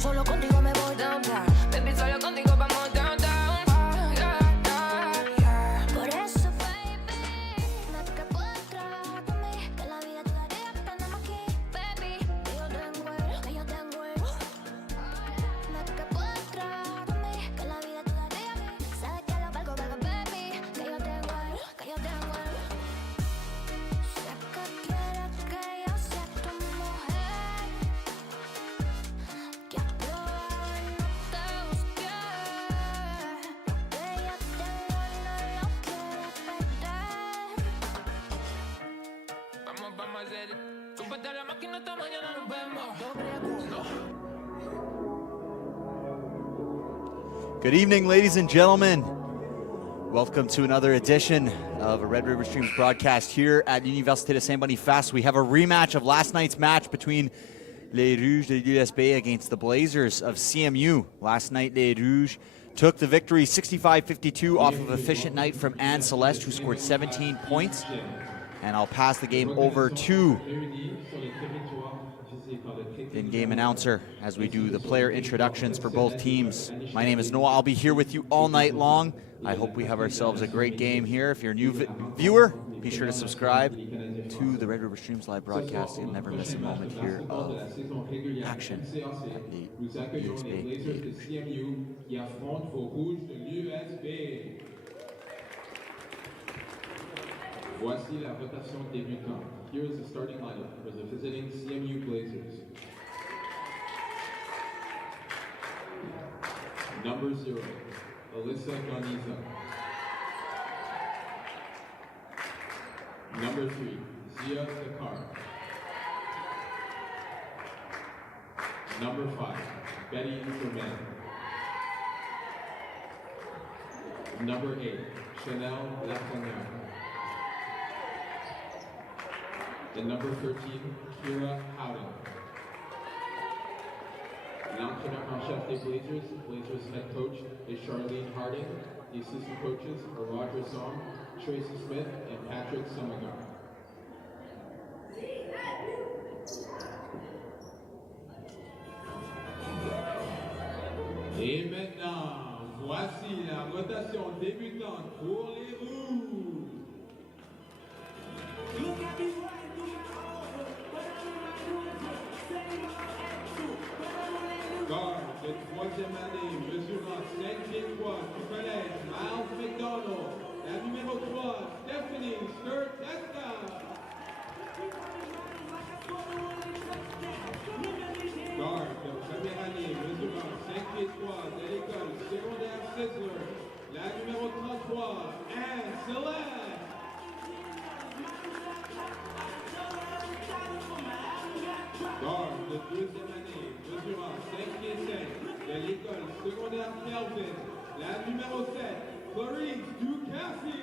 solo contigo me voy downtown. Baby, solo contigo vamos downtown. Por eso, baby, no te puedo entrar conmigo. Que la vida todavía tenemos aquí, baby. Que yo tengo el. No te puedo entrar conmigo. Que la vida todavía sabes que lo valgo, baby. Que yo tengo el. Sé que quieres que yo sea tu mujer. Que a probar no te busqué. Que yo tengo no lo quieres perder. Vamos a hacer. Súbete la máquina, esta mañana nos vemos. Good evening, ladies and gentlemen. Welcome to another edition of a Red River Streams broadcast here at Université Saint-Boniface. We have a rematch of last night's match between Les Rouges de l'USB against the Blazers of CMU. Last night, Les Rouges took the victory 65-52 off of an efficient night from Anne Celeste, who scored 17 points. And I'll pass the game over to in-game announcer as we do the player introductions for both teams. My name is Noah. I'll be here with you all night long. I hope we have ourselves a great game here. If you're a new viewer, be sure to subscribe to the Red River Streams live broadcast. You'll never miss a moment here of action at the USB. Voici la rotation débutante. Here is the starting lineup for the visiting CMU Blazers. Number 0, Alyssa Ganiza. Number 3, Zia Dakar. Number 5, Betty Uberman. Number 8, Chanel Lafreniere. And number 13, Kira Howden. L'entraîneur en chef des Blazers, Blazers head coach is Charlene Harding. The assistant coaches are Roger Song, Tracy Smith, and Patrick Summergar. Et maintenant, voici la rotation débutante pour les Rouges. Guard de troisième année, mesurant 5 pieds 3 du collège, Miles McDonald. La numéro 3, Stephanie Sturtesta. Guard de première année, mesurant 5 pieds 3 de l'école secondaire Sizzler. La numéro 33, Anne Celeste. Guard de deuxième année, mesurant 5 pieds 5 de l'école secondaire Kelvin, la numéro 7, Clarice Ducassi.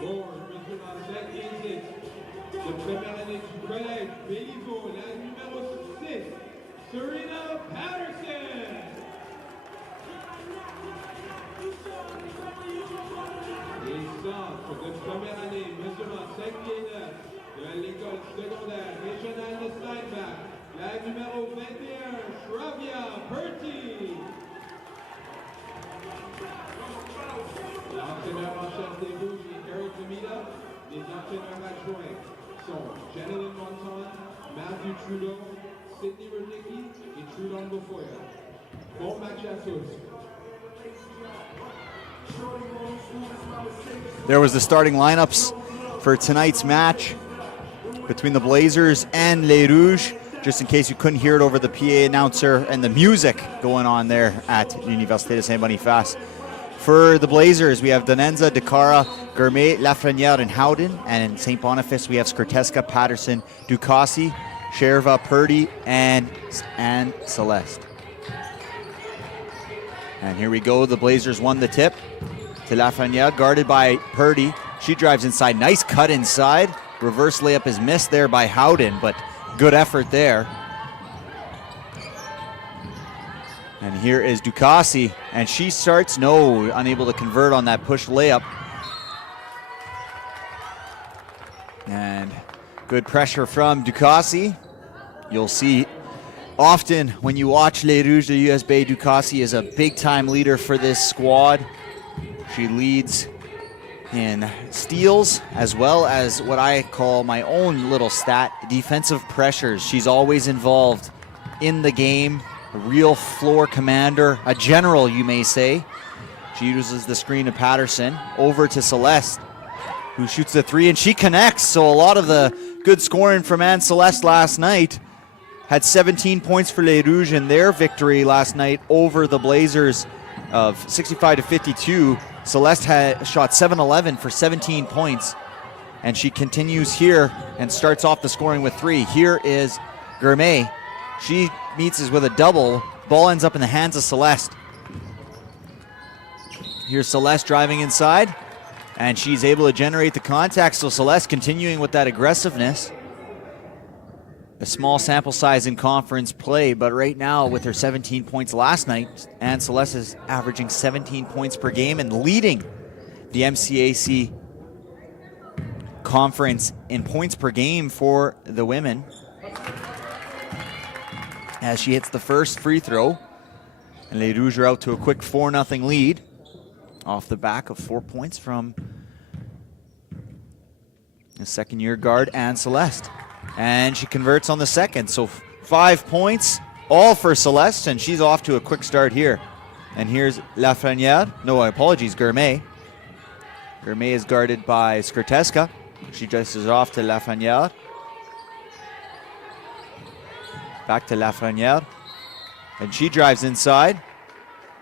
Guard mesurant 7 pieds 6 de première année du collège Béliveau, la numéro 6, Serena Patterson. Les centres de première année, mesurant 5 pieds 9 de l'école secondaire régionale de Steinbach, la numéro 21, Shravia Purty. L'entraîneur en chef des Rouges est Eric Demita. Les entraîneurs adjoints sont Jeneline Monton, Matthew Trudeau, Sydney Rudnicki et Trudon Bofoya. Bon match à tous. There was the starting lineups for tonight's match between the Blazers and Les Rouges, just in case you couldn't hear it over the PA announcer and the music going on there at Université de Saint-Boniface. For the Blazers, we have Donenza, Dakara, Gourmet, Lafreniere, and Howden. And in Saint-Boniface, we have Skrteska, Patterson, Ducassi, Sherva, Purdy, and Anne Celeste. And here we go. The Blazers won the tip to Lafreniere, guarded by Purdy. She drives inside. Nice cut inside. Reverse layup is missed there by Howden, but good effort there. And here is Ducassi, and she starts, unable to convert on that push layup. And Good pressure from Ducassi. You'll see often when you watch Les Rouges de USB, Ducassi is a big-time leader for this squad. She leads in steals as well as what I call my own little stat, defensive pressures. She's always involved in the game, a real floor commander, a general you may say. She uses the screen to Patterson, over to Celeste, who shoots the three, and she connects. So a lot of the good scoring from Anne Celeste last night had 17 points for Les Rouges in their victory last night over the Blazers of 65-52. Celeste had shot 7-11 for 17 points, and she continues here and starts off the scoring with three. Here is Gourmet. She meets us with a double. Ball ends up in the hands of Celeste. Here's Celeste driving inside, and she's able to generate the contact, so Celeste continuing with that aggressiveness. A small sample size in conference play, but right now with her 17 points last night, Anne Celeste is averaging 17 points per game and leading the MCAC conference in points per game for the women. As she hits the first free throw, and Les Rouges are out to a quick 4-0 lead off the back of 4 points from the second-year guard, Anne Celeste. And she converts on the second, so 5 points, all for Celeste, and she's off to a quick start here. And here's Lafreniere, no, apologies, Gourmet. Gourmet is guarded by Skrteska. She dresses off to Lafreniere. Back to Lafreniere, and she drives inside,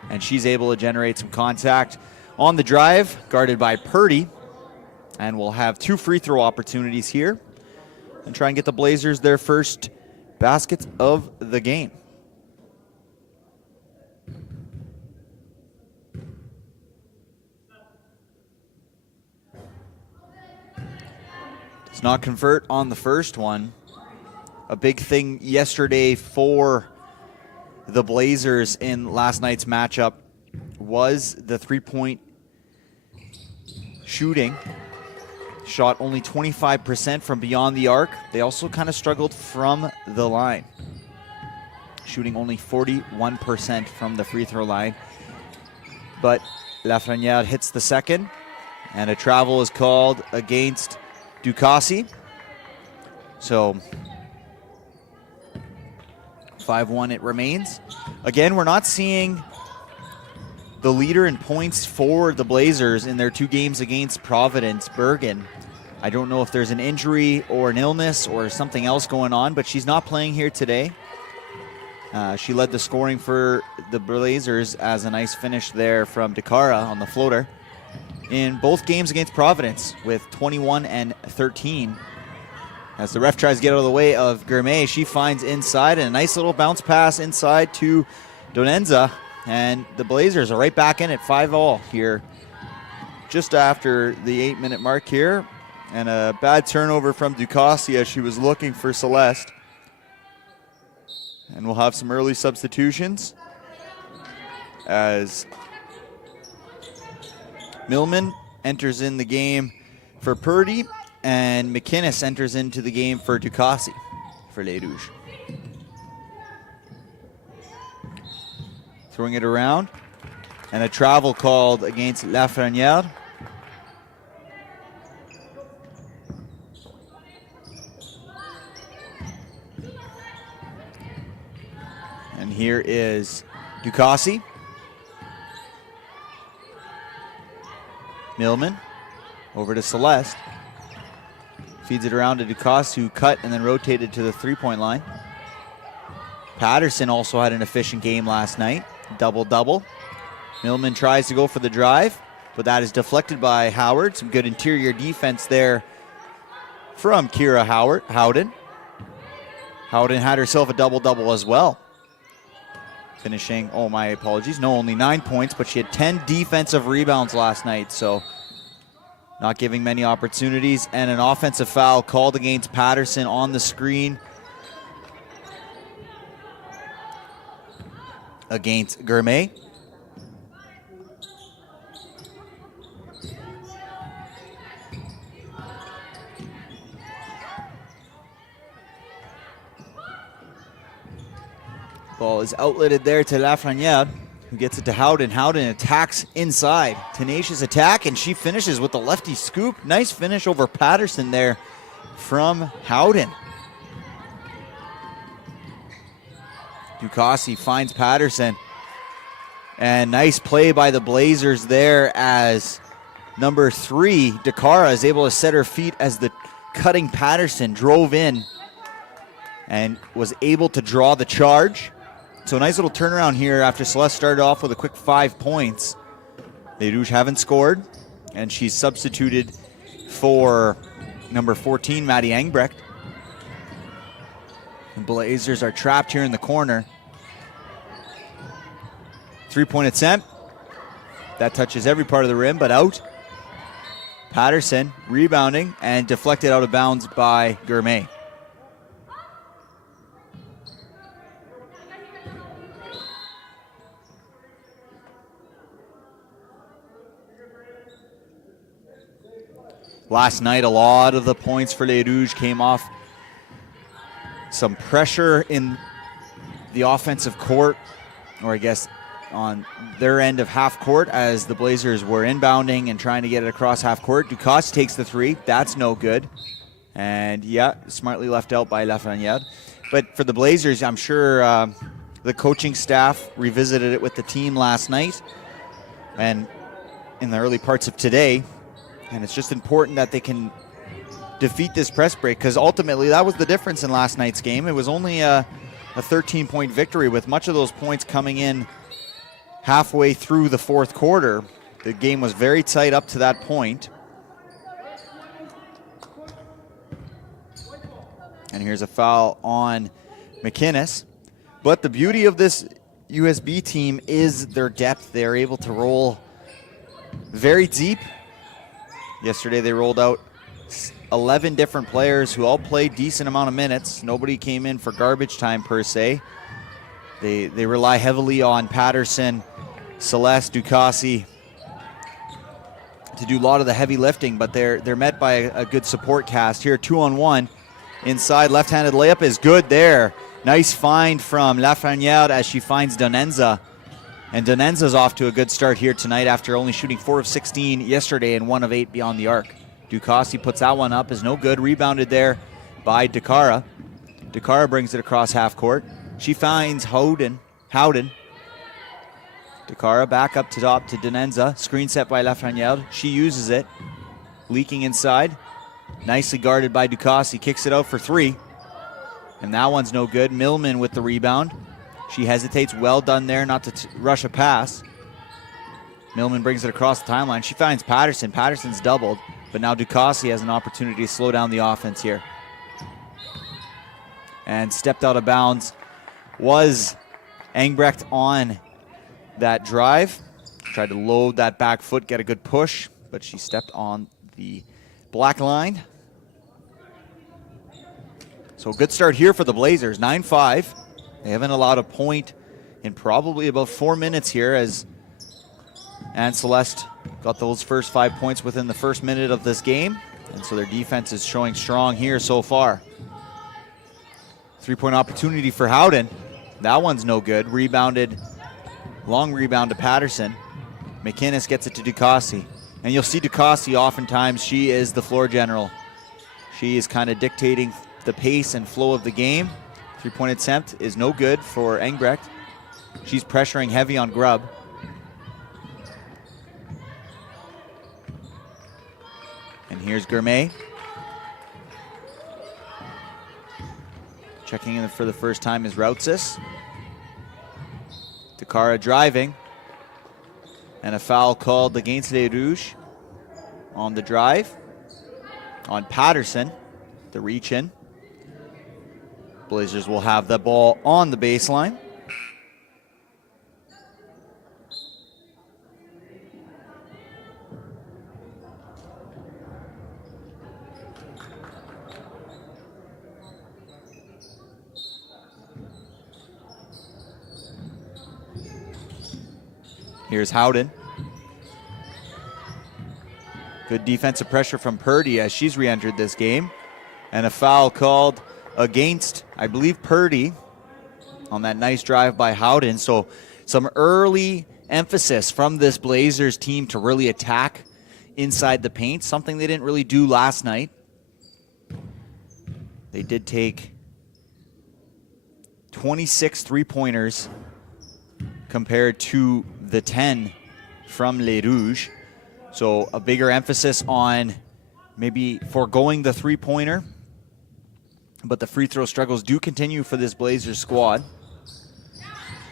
and she's able to generate some contact on the drive, guarded by Purdy, and we'll have 2 free throw opportunities here and try and get the Blazers their first baskets of the game. Does not convert on the first one. A big thing yesterday for the Blazers in last night's matchup was the three-point shooting. Shot only 25% from beyond the arc. They also kind of struggled from the line, shooting only 41% from the free throw line. But Lafreniere hits the second, and a travel is called against Ducassi. So 5-1 it remains. Again, we're not seeing the leader in points for the Blazers in their 2 games against Providence Bergen. I don't know if there's an injury or an illness or something else going on, but she's not playing here today. She led the scoring for the Blazers as a nice finish there from Dakara on the floater in both games against Providence with 21 and 13. As the ref tries to get out of the way of Gourmet, she finds inside, and a nice little bounce pass inside to Donenza. And the Blazers are right back in at 5-all here just after the 8-minute mark here. And a bad turnover from Ducassi as she was looking for Celeste. And we'll have some early substitutions as Millman enters in the game for Purdy, and McInnes enters into the game for Ducassi for Les Rouges. Throwing it around, and a travel called against Lafreniere. And here is Ducassi. Millman over to Celeste. Feeds it around to Ducassi, who cut and then rotated to the three-point line. Patterson also had an efficient game last night. Double-double. Millman tries to go for the drive, but that is deflected by Howard. Some good interior defense there from Kira Howden. Howden had herself a double-double as well. Finishing, oh my apologies, no, only 9 points, but she had 10 defensive rebounds last night, so not giving many opportunities. And an offensive foul called against Patterson on the screen against Gourmet. Ball is outletted there to Lafreniere, who gets it to Howden. Howden attacks inside. Tenacious attack, and she finishes with the lefty scoop. Nice finish over Patterson there from Howden. Ducassi finds Patterson. And nice play by the Blazers there as number 3, Dakara, is able to set her feet as the cutting Patterson drove in and was able to draw the charge. So a nice little turnaround here after Celeste started off with a quick 5 points. Les Rouges haven't scored, and she's substituted for number 14, Maddie Engbrecht. The Blazers are trapped here in the corner. 3-point attempt. That touches every part of the rim, but out. Patterson rebounding and deflected out of bounds by Gourmet. Last night, a lot of the points for Les Rouges came off some pressure in the offensive court, or I guess on their end of half court as the Blazers were inbounding and trying to get it across half court. Ducassi takes the 3. That's no good. And yeah, smartly left out by Lafreniere. But for the Blazers, I'm sure the coaching staff revisited it with the team last night and in the early parts of today. And it's just important that they can defeat this press break, because ultimately that was the difference in last night's game. It was only a 13-point victory, with much of those points coming in halfway through the fourth quarter. The game was very tight up to that point. And here's a foul on McInnes. But the beauty of this USB team is their depth. They're able to roll very deep. Yesterday they rolled out 11 different players who all played decent amount of minutes. Nobody came in for garbage time per se. They rely heavily on Patterson, Celeste, Ducassi to do a lot of the heavy lifting, but they're met by a good support cast here. 2-on-1 inside, left-handed layup is good there. Nice find from Lafreniere as she finds Donenza. And Donenza's off to a good start here tonight after only shooting 4 of 16 yesterday and 1 of 8 beyond the arc. Ducassi puts that one up, is no good. Rebounded there by Dakara. Dakara brings it across half court. She finds Howden. Dakara back up to top to Donenza. Screen set by Lafreniere. She uses it. Leaking inside. Nicely guarded by Ducassi. Kicks it out for 3. And that one's no good. Millman with the rebound. She hesitates. Well done there not to rush a pass. Millman brings it across the timeline. She finds Patterson. Patterson's doubled, but now Ducassi has an opportunity to slow down the offense here. And stepped out of bounds was Engbrecht on that drive. Tried to load that back foot, get a good push, but she stepped on the black line. So a good start here for the Blazers, 9-5. They haven't allowed a point in probably about 4 minutes here, as Anne Celeste got those first 5 points within the first minute of this game. And so their defense is showing strong here so far. 3-point opportunity for Howden. That one's no good. Rebounded, long rebound to Patterson. McInnes gets it to Ducassi. And you'll see Ducassi oftentimes, she is the floor general. She is kind of dictating the pace and flow of the game. 3-point attempt is no good for Engbrecht. She's pressuring heavy on Grubb. And here's Gourmet. Checking in for the first time is Routsis. Dakara driving. And a foul called against Les Rouges on the drive. On Patterson, the reach in. Blazers will have the ball on the baseline. Here's Howden. Good defensive pressure from Purdy as she's re-entered this game. And a foul called against, I believe, Purdy on that nice drive by Howden. So some early emphasis from this Blazers team to really attack inside the paint, something they didn't really do last night. They did take 26 three-pointers compared to the 10 from Les Rouges. So a bigger emphasis on maybe foregoing the three-pointer. But the free throw struggles do continue for this Blazers squad.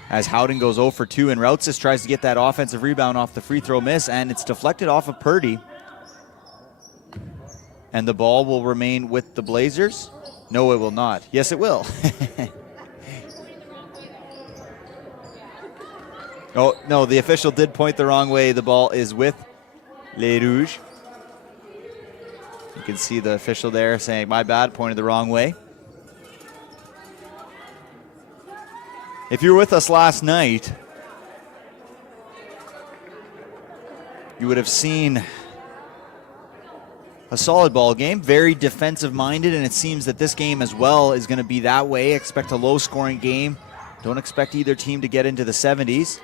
As Howden goes 0 for 2, and Routsis tries to get that offensive rebound off the free throw miss, and it's deflected off of Purdy. And the ball will remain with the Blazers. No, it will not. Yes, it will. Oh, no, the official did point the wrong way. The ball is with Les Rouges. You can see the official there saying, my bad, pointed the wrong way. If you were with us last night, you would have seen a solid ball game, very defensive minded, and it seems that this game as well is going to be that way. Expect a low scoring game. Don't expect either team to get into the 70s.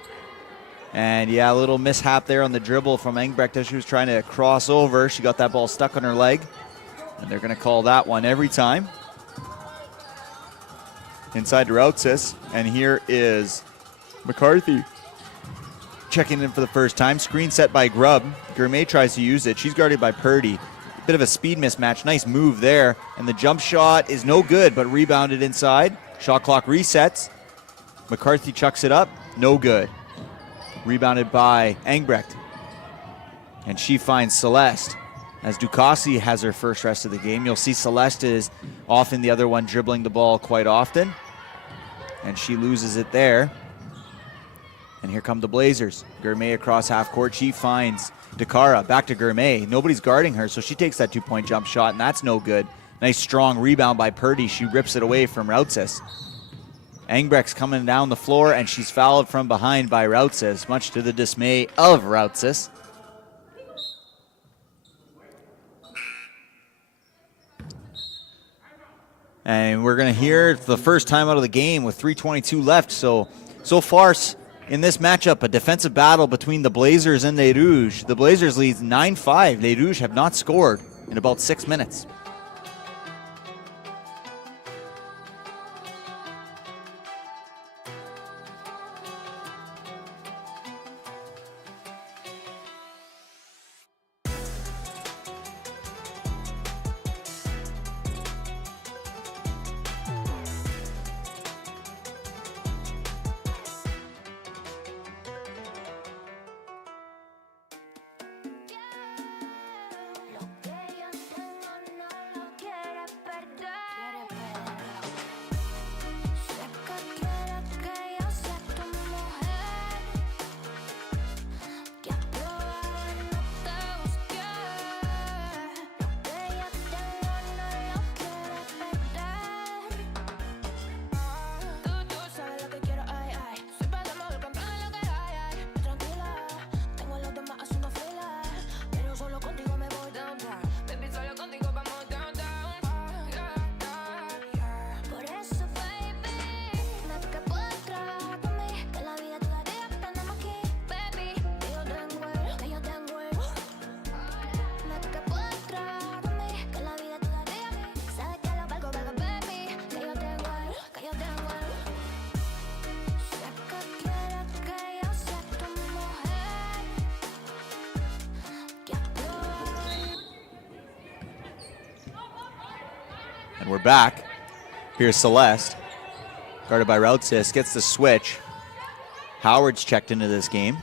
And yeah, a little mishap there on the dribble from Engbrecht as she was trying to cross over. She got that ball stuck on her leg, and they're going to call that one every time. Inside to Routsis, and here is McCarthy checking in for the first time. Screen set by Grubb. Gourmet tries to use it. She's guarded by Purdy. Bit of a speed mismatch. Nice move there. And the jump shot is no good, but rebounded inside. Shot clock resets. McCarthy chucks it up. No good. Rebounded by Engbrecht. And she finds Celeste. As Ducassi has her first rest of the game, you'll see Celeste is often the other one dribbling the ball quite often. And she loses it there. And here come the Blazers. Gourmet across half court. She finds Dakara. Back to Gourmet. Nobody's guarding her, so she takes that two-point jump shot, and that's no good. Nice strong rebound by Purdy. She rips it away from Routsis. Engbrecht's coming down the floor, and she's fouled from behind by Routsis, much to the dismay of Routsis. And we're going to hear the first time out of the game with 3:22 left. So far in this matchup, a defensive battle between the Blazers and Les Rouges. The Blazers lead 9-5. Les Rouges have not scored in about 6 minutes. And we're back. Here's Celeste, guarded by Routsis, gets the switch. Howard's checked into this game.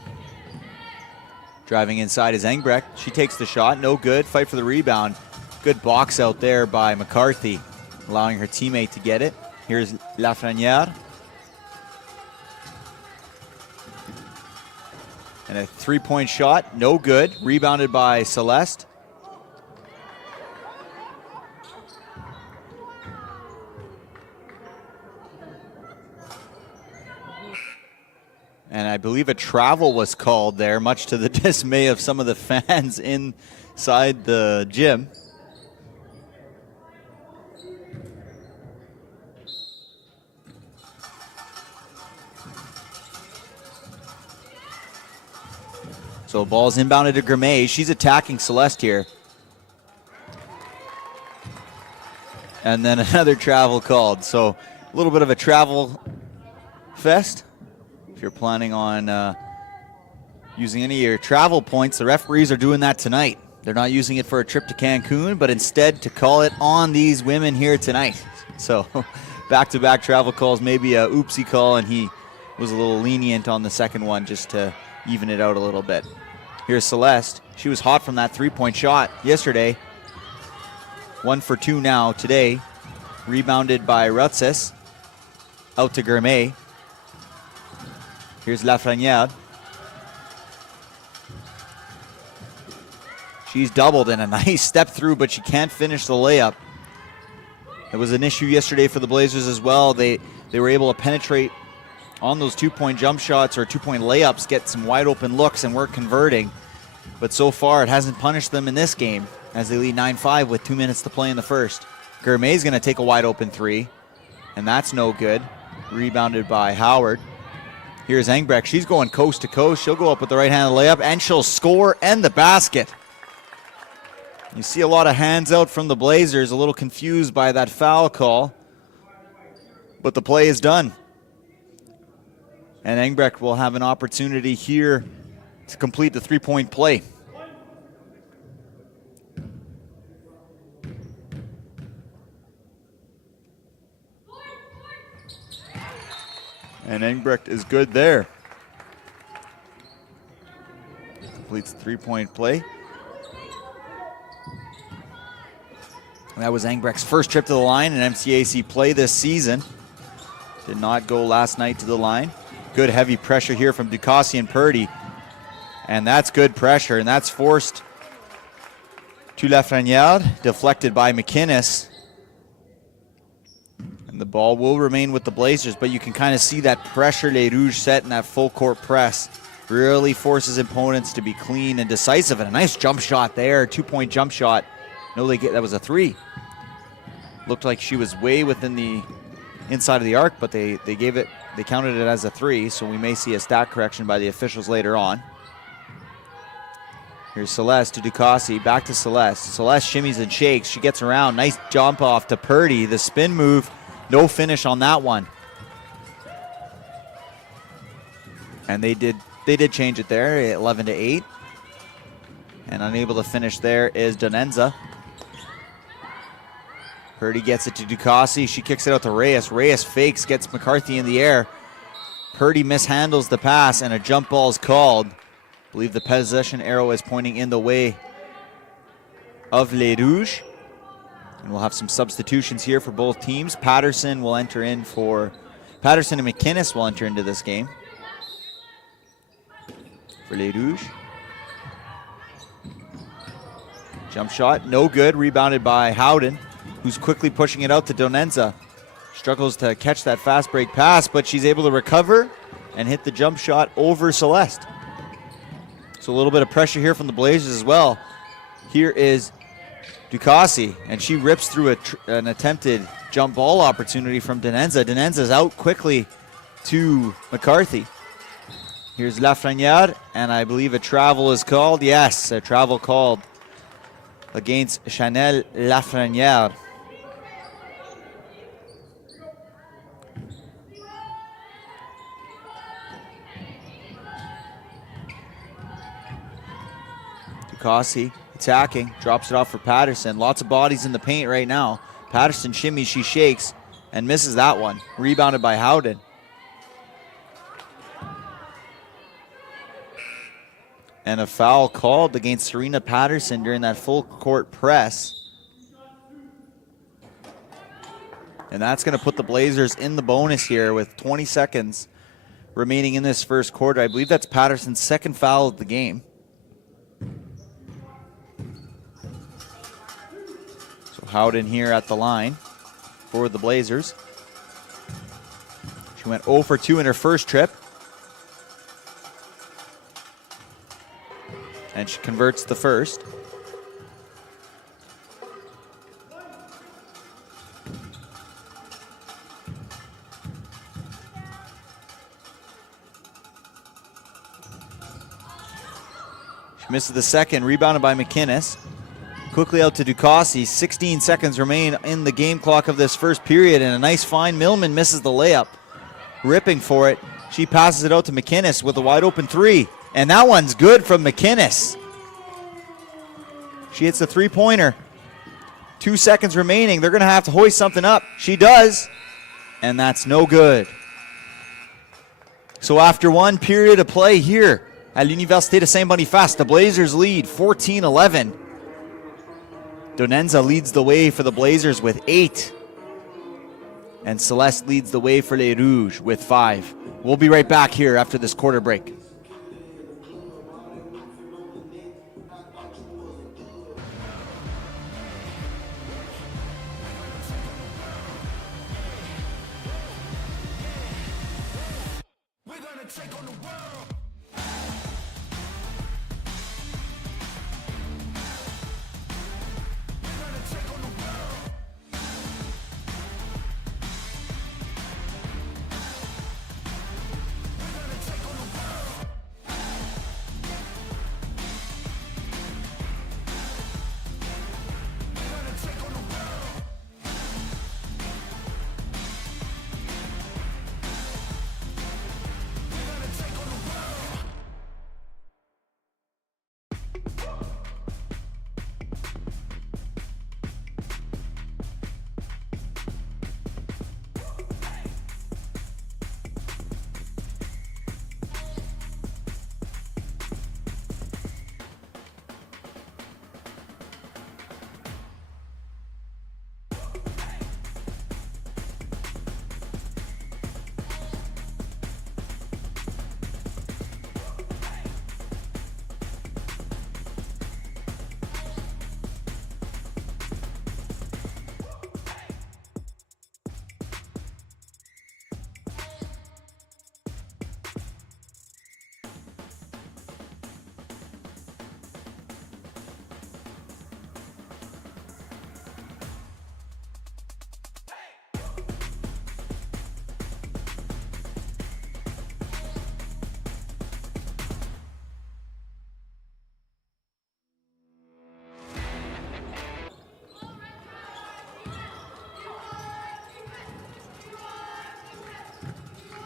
Driving inside is Engbrecht. She takes the shot, no good. Fight for the rebound. Good box out there by McCarthy, allowing her teammate to get it. Here's Lafreniere. And a three-point shot, no good. Rebounded by Celeste. And I believe a travel was called there, much to the dismay of some of the fans inside the gym. So ball's inbounded to Grimet. She's attacking Celeste here. And then another travel called. So a little bit of a travel fest. If you're planning on using any of your travel points, the referees are doing that tonight. They're not using it for a trip to Cancun, but instead to call it on these women here tonight. So back-to-back travel calls, maybe a oopsie call, and he was a little lenient on the second one just to even it out a little bit. Here's Celeste. She was hot from that three-point shot yesterday. 1 for 2 now today. Rebounded by Rutsis. Out to Gourmet. Here's Lafrenière. She's doubled in a nice step through, but she can't finish the layup. It was an issue yesterday for the Blazers as well. They were able to penetrate on those two-point jump shots or two-point layups, get some wide open looks, and weren't converting. But so far, it hasn't punished them in this game as they lead 9-5 with 2 minutes to play in the first. Gourmet's going to take a wide open three, and that's no good. Rebounded by Howard. Here's Engbrecht. She's going coast to coast. She'll go up with the right-handed layup, and she'll score and the basket. You see a lot of hands out from the Blazers, a little confused by that foul call, but the play is done. And Engbrecht will have an opportunity here to complete the three-point play. And Engbrecht is good there. Completes the three-point play. That was Engbrecht's first trip to the line in MCAC play this season. Did not go last night to the line. Good heavy pressure here from Ducassi and Purdy. And that's good pressure, and that's forced to Lafrenière, deflected by McInnes. And the ball will remain with the Blazers, but you can kind of see that pressure Les Rouges set in that full court press. Really forces opponents to be clean and decisive. And a nice jump shot there, two-point jump shot. No, that was a three. Looked like she was way within the inside of the arc, but they counted it as a three, so we may see a stat correction by the officials later on. Here's Celeste to Ducassi, back to Celeste. Celeste shimmies and shakes. She gets around. Nice jump off to Purdy. The spin move, no finish on that one. And they did change it there, 11-8. And unable to finish there is Donenza. Purdy gets it to Ducassi. She kicks it out to Reyes. Reyes fakes, gets McCarthy in the air. Purdy mishandles the pass, and a jump ball is called. I believe the possession arrow is pointing in the way of Les Rouges. And we'll have some substitutions here for both teams. Patterson and McInnes will enter into this game for Les Rouges. Jump shot, no good. Rebounded by Howden, who's quickly pushing it out to Donenza. Struggles to catch that fast break pass, but she's able to recover and hit the jump shot over Celeste. So a little bit of pressure here from the Blazers as well. Here is Ducassi, and she rips through an attempted jump ball opportunity from Donenza. Donenza's out quickly to McCarthy. Here's Lafrenière, and I believe a travel is called. Yes, a travel called against Chanel Lafrenière. Ducassi attacking, drops it off for Patterson. Lots of bodies in the paint right now. Patterson shimmies, she shakes, and misses that one. Rebounded by Howden. And a foul called against Serena Patterson during that full court press. And that's going to put the Blazers in the bonus here with 20 seconds remaining in this first quarter. I believe that's Patterson's second foul of the game. So Howden here at the line for the Blazers. She went 0 for 2 in her first trip. And she converts the first. She misses the second, rebounded by McInnes. Quickly out to Ducassi. 16 seconds remain in the game clock of this first period, and a nice find. Millman misses the layup. Ripping for it. She passes it out to McInnes with a wide open three, and that one's good from McInnes. She hits the three-pointer. 2 seconds remaining. They're going to have to hoist something up. She does, and that's no good. So after one period of play here at Université de Saint-Boniface, the Blazers lead 14-11. Donenza leads the way for the Blazers with 8. And Celeste leads the way for Les Rouges with 5. We'll be right back here after this quarter break.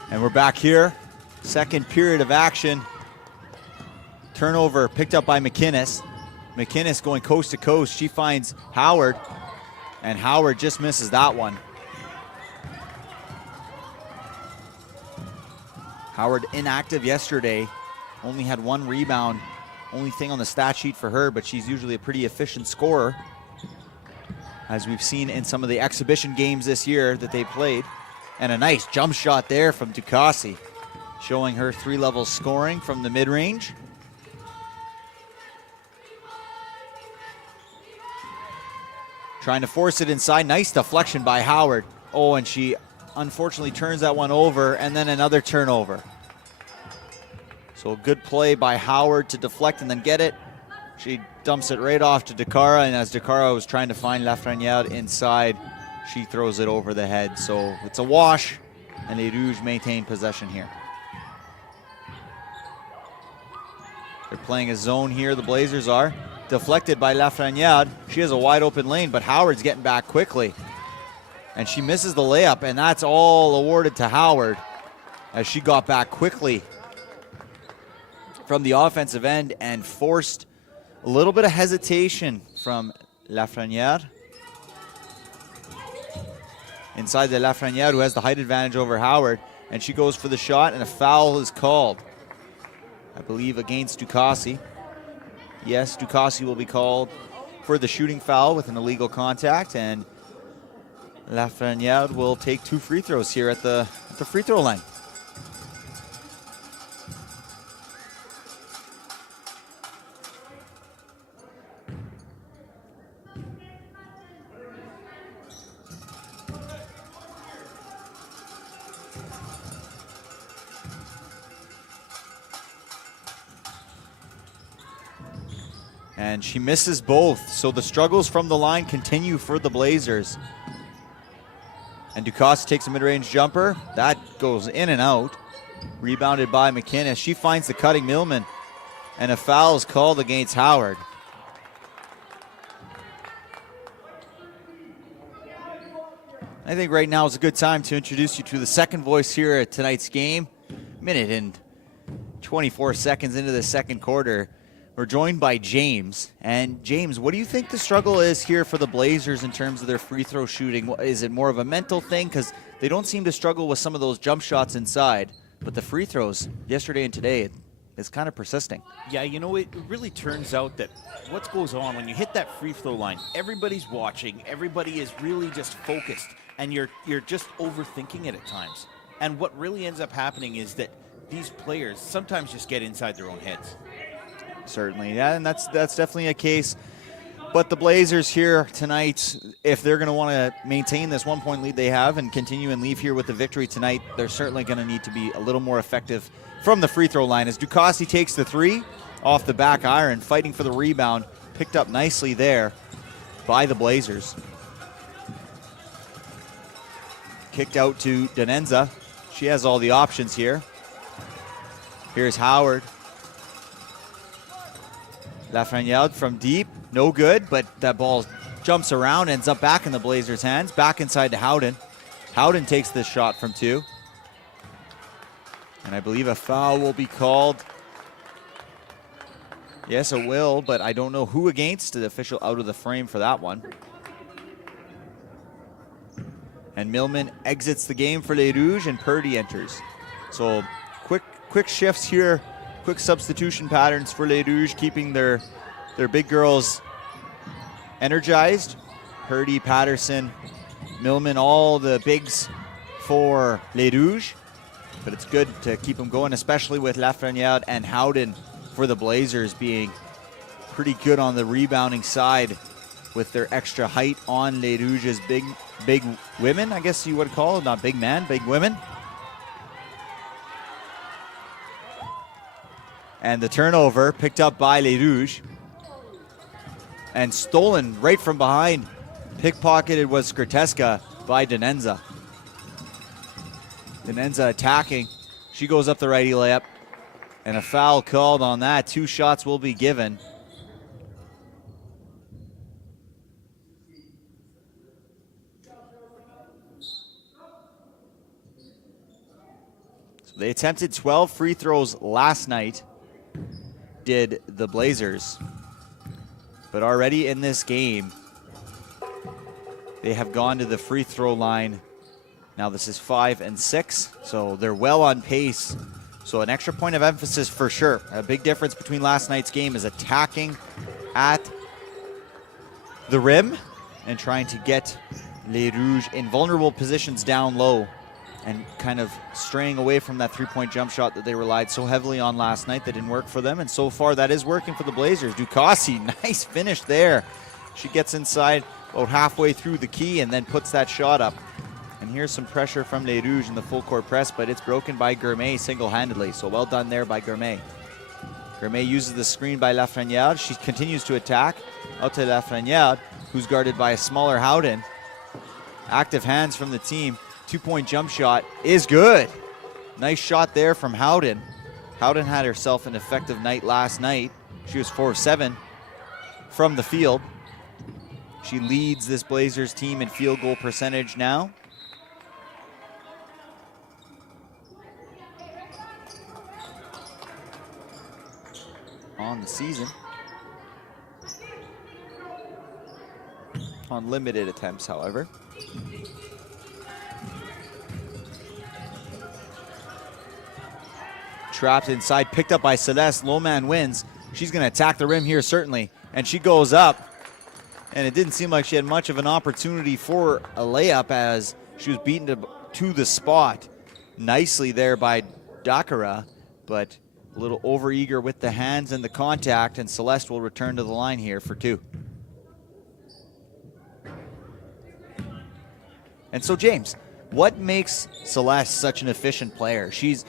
And we're back here. Second period of action. Turnover picked up by McInnes. McInnes going coast to coast. She finds Howard, and Howard just misses that one. Howard inactive yesterday. Only had 1 rebound. Only thing on the stat sheet for her, but she's usually a pretty efficient scorer, as we've seen in some of the exhibition games this year that they played. And a nice jump shot there from Ducassi, showing her 3 levels scoring from the mid-range. Trying to force it inside. Nice deflection by Howard. Oh, and she unfortunately turns that one over, and then another turnover. So a good play by Howard to deflect and then get it. She dumps it right off to Dakara, and as Dakara was trying to find Lafreniere inside, she throws it over the head. So it's a wash, and Les Rouges maintain possession here. They're playing a zone here, the Blazers are. Deflected by Lafreniere. She has a wide open lane, but Howard's getting back quickly. And she misses the layup, and that's all awarded to Howard as she got back quickly from the offensive end and forced a little bit of hesitation from Lafreniere. Inside the Lafreniere, who has the height advantage over Howard, and she goes for the shot, and a foul is called, I believe, against Ducassi. Yes, Ducassi will be called for the shooting foul with an illegal contact, and Lafreniere will take 2 free throws here at the free throw line. And she misses both, so the struggles from the line continue for the Blazers. And Ducassi takes a mid-range jumper. That goes in and out. Rebounded by McInnes. She finds the cutting Millman. And a foul is called against Howard. I think right now is a good time to introduce you to the second voice here at tonight's game. Minute and 24 seconds into the second quarter. We're joined by James. And James, what do you think the struggle is here for the Blazers in terms of their free throw shooting? Is it more of a mental thing? Because they don't seem to struggle with some of those jump shots inside. But the free throws yesterday and today, it's kind of persisting. Yeah, you know, it really turns out that what goes on when you hit that free throw line, everybody's watching, everybody is really just focused, and you're just overthinking it at times. And what really ends up happening is that these players sometimes just get inside their own heads. Certainly, yeah, and that's definitely a case. But the Blazers here tonight, if they're going to want to maintain this 1-point lead they have and continue and leave here with the victory tonight, they're certainly going to need to be a little more effective from the free throw line. As Ducassi takes the three off the back iron, fighting for the rebound, picked up nicely there by the Blazers. Kicked out to Denenza. She has all the options here. Here's Howard. Lafreniere from deep, no good, but that ball jumps around, ends up back in the Blazers' hands, back inside to Howden. Howden takes this shot from two. And I believe a foul will be called. Yes, it will, but I don't know who against. The official out of the frame for that one. And Millman exits the game for Les Rouges, and Purdy enters. So quick shifts here. Quick substitution patterns for Les Rouges, keeping their big girls energized. Purdy, Patterson, Millman, all the bigs for Les Rouges. But it's good to keep them going, especially with Lafreniere and Howden for the Blazers being pretty good on the rebounding side with their extra height on Les Rouges' big women, I guess you would call it. Not big man, big women. And the turnover picked up by Les Rouges. And stolen right from behind. Pickpocketed was Skrzydecka by Denenza. Denenza attacking. She goes up the righty layup. And a foul called on that. 2 shots will be given. So they attempted 12 free throws last night, did the Blazers. But already in this game, they have gone to the free throw line. Now this is 5 and 6, so they're well on pace. So an extra point of emphasis for sure. A big difference between last night's game is attacking at the rim and trying to get Les Rouges in vulnerable positions down low and kind of straying away from that three-point jump shot that they relied so heavily on last night. That didn't work for them, and so far that is working for the Blazers. Ducassi, nice finish there. She gets inside about halfway through the key and then puts that shot up. And here's some pressure from Les Rouges in the full court press, but it's broken by Gourmet single-handedly, so well done there by Gourmet. Gourmet uses the screen by Lafreniere. She continues to attack. Out to Lafreniere, who's guarded by a smaller Howden. Active hands from the team. 2-point jump shot is good. Nice shot there from Howden. Howden had herself an effective night last night. She was 4 of 7 from the field. She leads this Blazers team in field goal percentage now. On the season. On limited attempts, however. Trapped inside, picked up by Celeste. Low man wins. She's going to attack the rim here, certainly. And she goes up. And it didn't seem like she had much of an opportunity for a layup as she was beaten to the spot. Nicely there by Dakara, but a little overeager with the hands and the contact, and Celeste will return to the line here for 2. And so, James, what makes Celeste such an efficient player? She's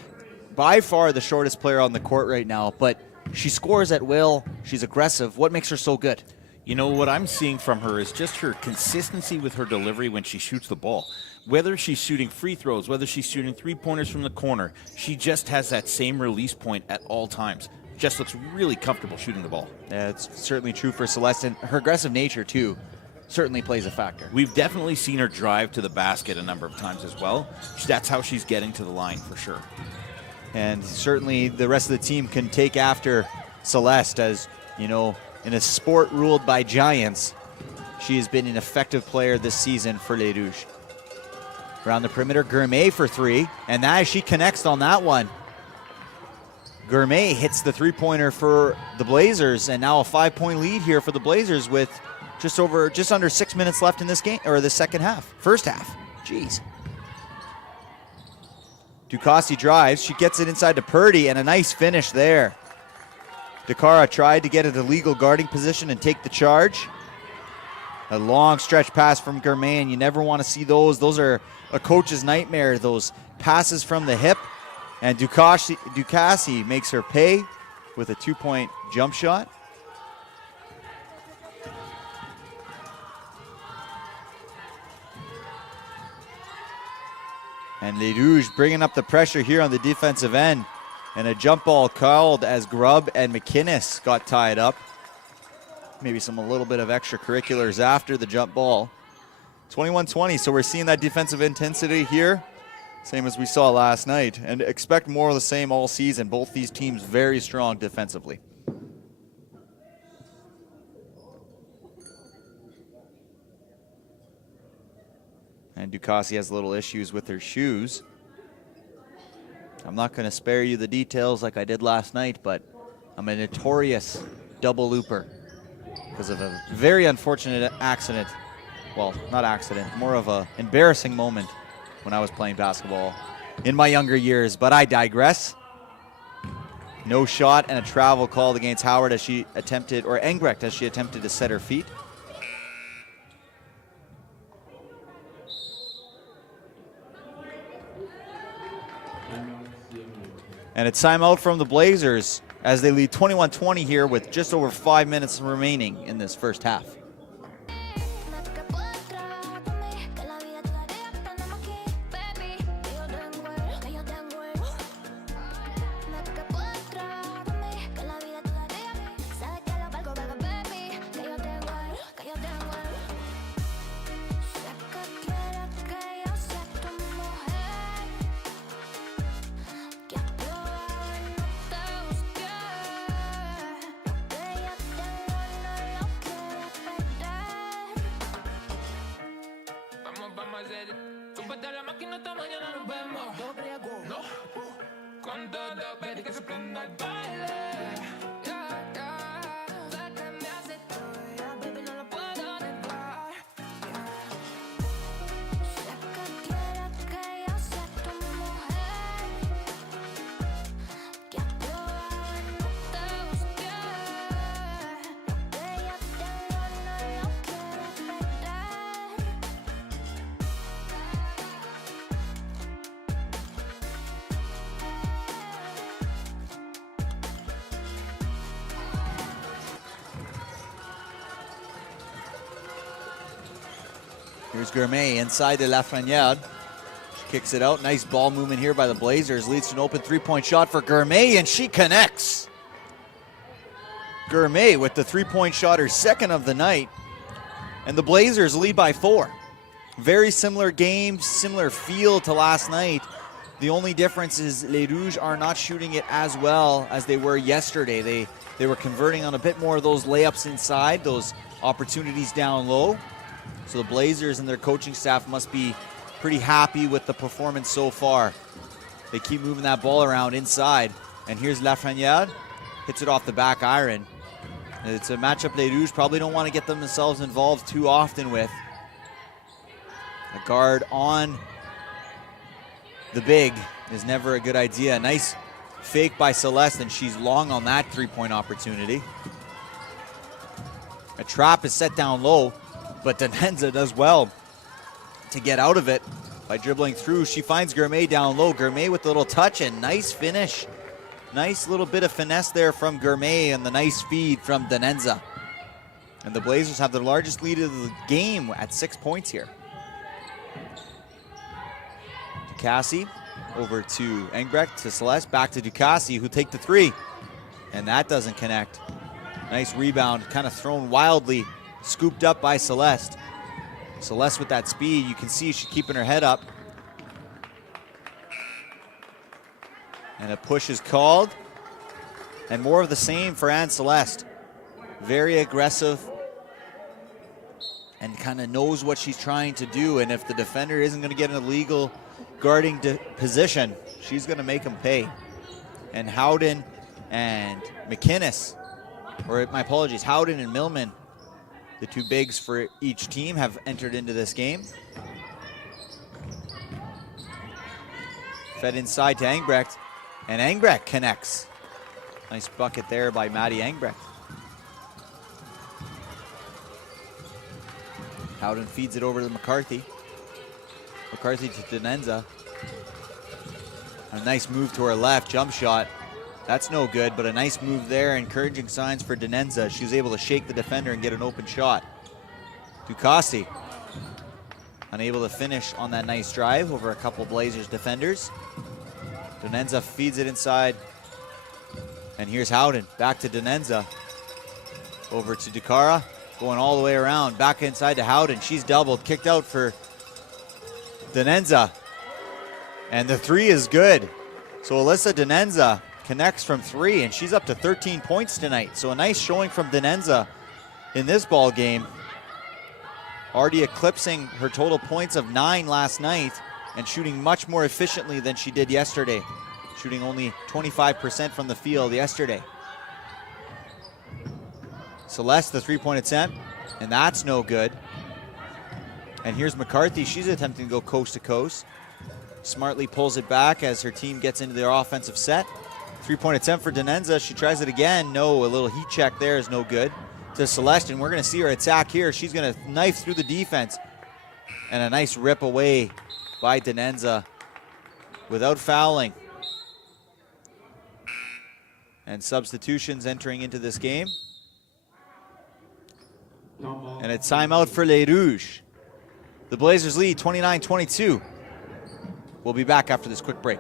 by far the shortest player on the court right now, but she scores at will. She's aggressive. What makes her so good? You know, what I'm seeing from her is just her consistency with her delivery when she shoots the ball. Whether she's shooting free throws, whether she's shooting three-pointers from the corner, she just has that same release point at all times. just looks really comfortable shooting the ball. Yeah, it's certainly true for Celeste, and her aggressive nature too certainly plays a factor. We've definitely seen her drive to the basket a number of times as well. That's how she's getting to the line for sure. And certainly the rest of the team can take after Celeste, as you know, in a sport ruled by giants, she has been an effective player this season for Les Rouges. Around the perimeter, Gourmet for three, and as she connects on that one, Gourmet hits the three-pointer for the Blazers, and now a 5-point lead here for the Blazers with just under 6 minutes left in this game, or the first half. Jeez. Ducassi drives, she gets it inside to Purdy, and a nice finish there. DeCara tried to get it a legal guarding position and take the charge. A long stretch pass from Gourmet, and you never want to see those. Those are a coach's nightmare, those passes from the hip. And Ducassi makes her pay with a 2-point jump shot. And Les Rouges bringing up the pressure here on the defensive end. And a jump ball called as Grubb and McInnes got tied up. Maybe a little bit of extracurriculars after the jump ball. 21-20, so we're seeing that defensive intensity here. Same as we saw last night. And expect more of the same all season. Both these teams very strong defensively. And Ducassi has little issues with her shoes. I'm not going to spare you the details like I did last night, but I'm a notorious double looper because of a very unfortunate accident. Well, not accident, more of an embarrassing moment when I was playing basketball in my younger years, but I digress. No shot and a travel called against Howard as she attempted, or Engbrecht as she attempted to set her feet. And a timeout from the Blazers as they lead 21-20 here with just over 5 minutes remaining in this first half. Here's Gourmet inside the Lafreniere. She kicks it out. Nice ball movement here by the Blazers. Leads to an open three-point shot for Gourmet, and she connects. Gourmet with the three-point shot, her second of the night. And the Blazers lead by 4. Very similar game, similar feel to last night. The only difference is Les Rouges are not shooting it as well as they were yesterday. They were converting on a bit more of those layups inside, those opportunities down low. So the Blazers and their coaching staff must be pretty happy with the performance so far. They keep moving that ball around inside. And here's Lafreniere, hits it off the back iron. And it's a matchup Les Rouges probably don't want to get themselves involved too often with. A guard on the big is never a good idea. Nice fake by Celeste, and she's long on that three-point opportunity. A trap is set down low, but Denenza does well to get out of it by dribbling through. She finds Gourmet down low. Gourmet with a little touch and nice finish. Nice little bit of finesse there from Gourmet and the nice feed from Denenza. And the Blazers have the largest lead of the game at 6 points here. Ducassi over to Engbrecht to Celeste, back to Ducassi, who take the three. And that doesn't connect. Nice rebound, kind of thrown wildly, scooped up by Celeste. Celeste with that speed, you can see she's keeping her head up. And a push is called. And more of the same for Anne Celeste. Very aggressive and kind of knows what she's trying to do. And if the defender isn't going to get an illegal guarding position, she's going to make him pay. And Howden and McInnes, or my apologies, Howden and Millman, the two bigs for each team, have entered into this game. Fed inside to Engbrecht, and Engbrecht connects. Nice bucket there by Maddie Engbrecht. Howden feeds it over to McCarthy. McCarthy to Denenza. A nice move to her left, jump shot. That's no good, but a nice move there, encouraging signs for Denenza. She was able to shake the defender and get an open shot. Ducassi, unable to finish on that nice drive over a couple Blazers defenders. Denenza feeds it inside. And here's Howden, back to Denenza. Over to Ducara, going all the way around, back inside to Howden. She's doubled, kicked out for Denenza. And the three is good. So Alyssa Denenza connects from three, and she's up to 13 points tonight. So a nice showing from Denenza in this ball game. Already eclipsing her total points of 9 last night and shooting much more efficiently than she did yesterday. Shooting only 25% from the field yesterday. Celeste, the three-point attempt, and that's no good. And here's McCarthy. She's attempting to go coast to coast. Smartly pulls it back as her team gets into their offensive set. Three-point attempt for Denenza. She tries it again. No, a little heat check there is no good. To Celeste, and we're going to see her attack here. She's going to knife through the defense. And a nice rip away by Denenza without fouling. And substitutions entering into this game. And a timeout for Les Rouges. The Blazers lead 29-22. We'll be back after this quick break.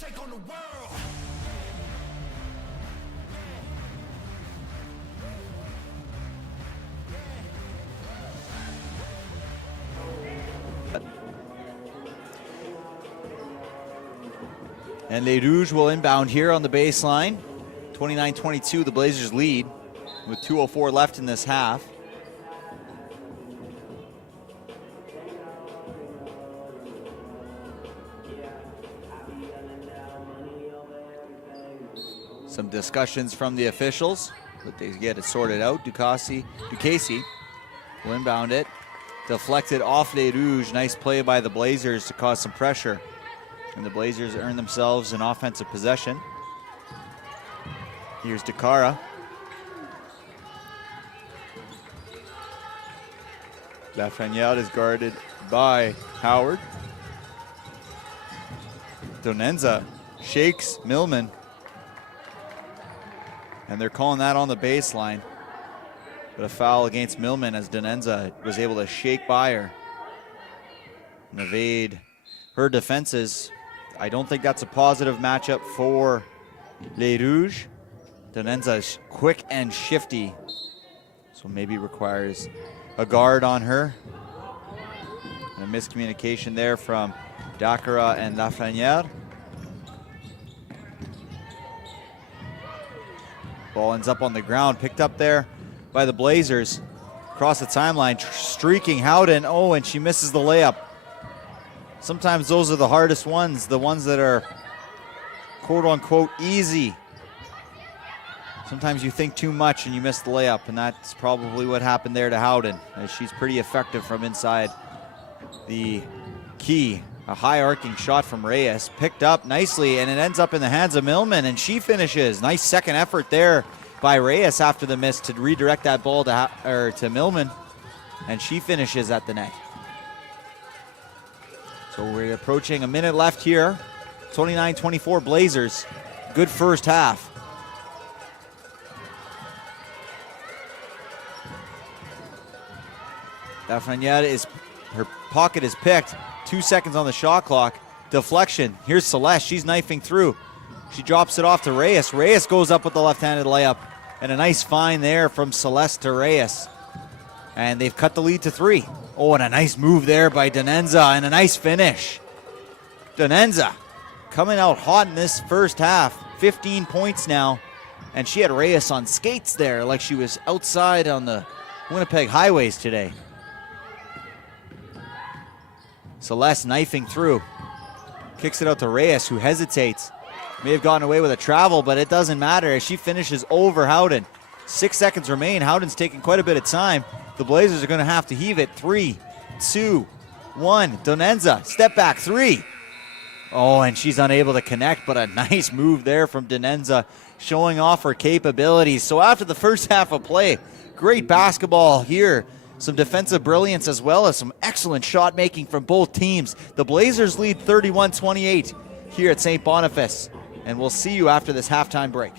Take on the world. And Les Rouges will inbound here on the baseline. 29-22, the Blazers lead with 2:04 left in this half. Some discussions from the officials, but they get it sorted out. Ducassi will inbound it. Deflected off Les Rouges. Nice play by the Blazers to cause some pressure. And the Blazers earn themselves an offensive possession. Here's Ducara. Lafreniere is guarded by Howard. Denenza shakes Millman. And they're calling that on the baseline. But a foul against Millman as Denenza was able to shake by her and evade her defenses. I don't think that's a positive matchup for Les Rouges. Denenza is quick and shifty, so maybe requires a guard on her. And a miscommunication there from Dakara and Lafreniere. Ball ends up on the ground, picked up there by the Blazers. across the timeline, streaking Howden. Oh, and she misses the layup. Sometimes those are the hardest ones, the ones that are quote-unquote easy. Sometimes you think too much and you miss the layup, and that's probably what happened there to Howden, as she's pretty effective from inside the key. A high arcing shot from Reyes, picked up nicely, and it ends up in the hands of Millman, and she finishes. Nice second effort there by Reyes after the miss to redirect that ball to Millman, and she finishes at the net. So we're approaching a minute left here. 29-24 Blazers. Good first half. Lafreniere her pocket is picked. 2 seconds on the shot clock. Deflection. Here's Celeste. She's knifing through. She drops it off to Reyes. Reyes goes up with the left-handed layup. And a nice find there from Celeste to Reyes. And they've cut the lead to 3. Oh, and a nice move there by Donenza, and a nice finish. Donenza coming out hot in this first half. 15 points now. And she had Reyes on skates there like she was outside on the Winnipeg highways today. Celeste knifing through. Kicks it out to Reyes, who hesitates. May have gotten away with a travel, but it doesn't matter as she finishes over Howden. 6 seconds remain. Howden's taking quite a bit of time. The Blazers are going to have to heave it. 3, 2, 1. Donenza, step back, 3. Oh, and she's unable to connect, but a nice move there from Donenza, showing off her capabilities. So after the first half of play, great basketball here. Some defensive brilliance as well as some excellent shot making from both teams. The Blazers lead 31-28 here at Saint-Boniface. And we'll see you after this halftime break.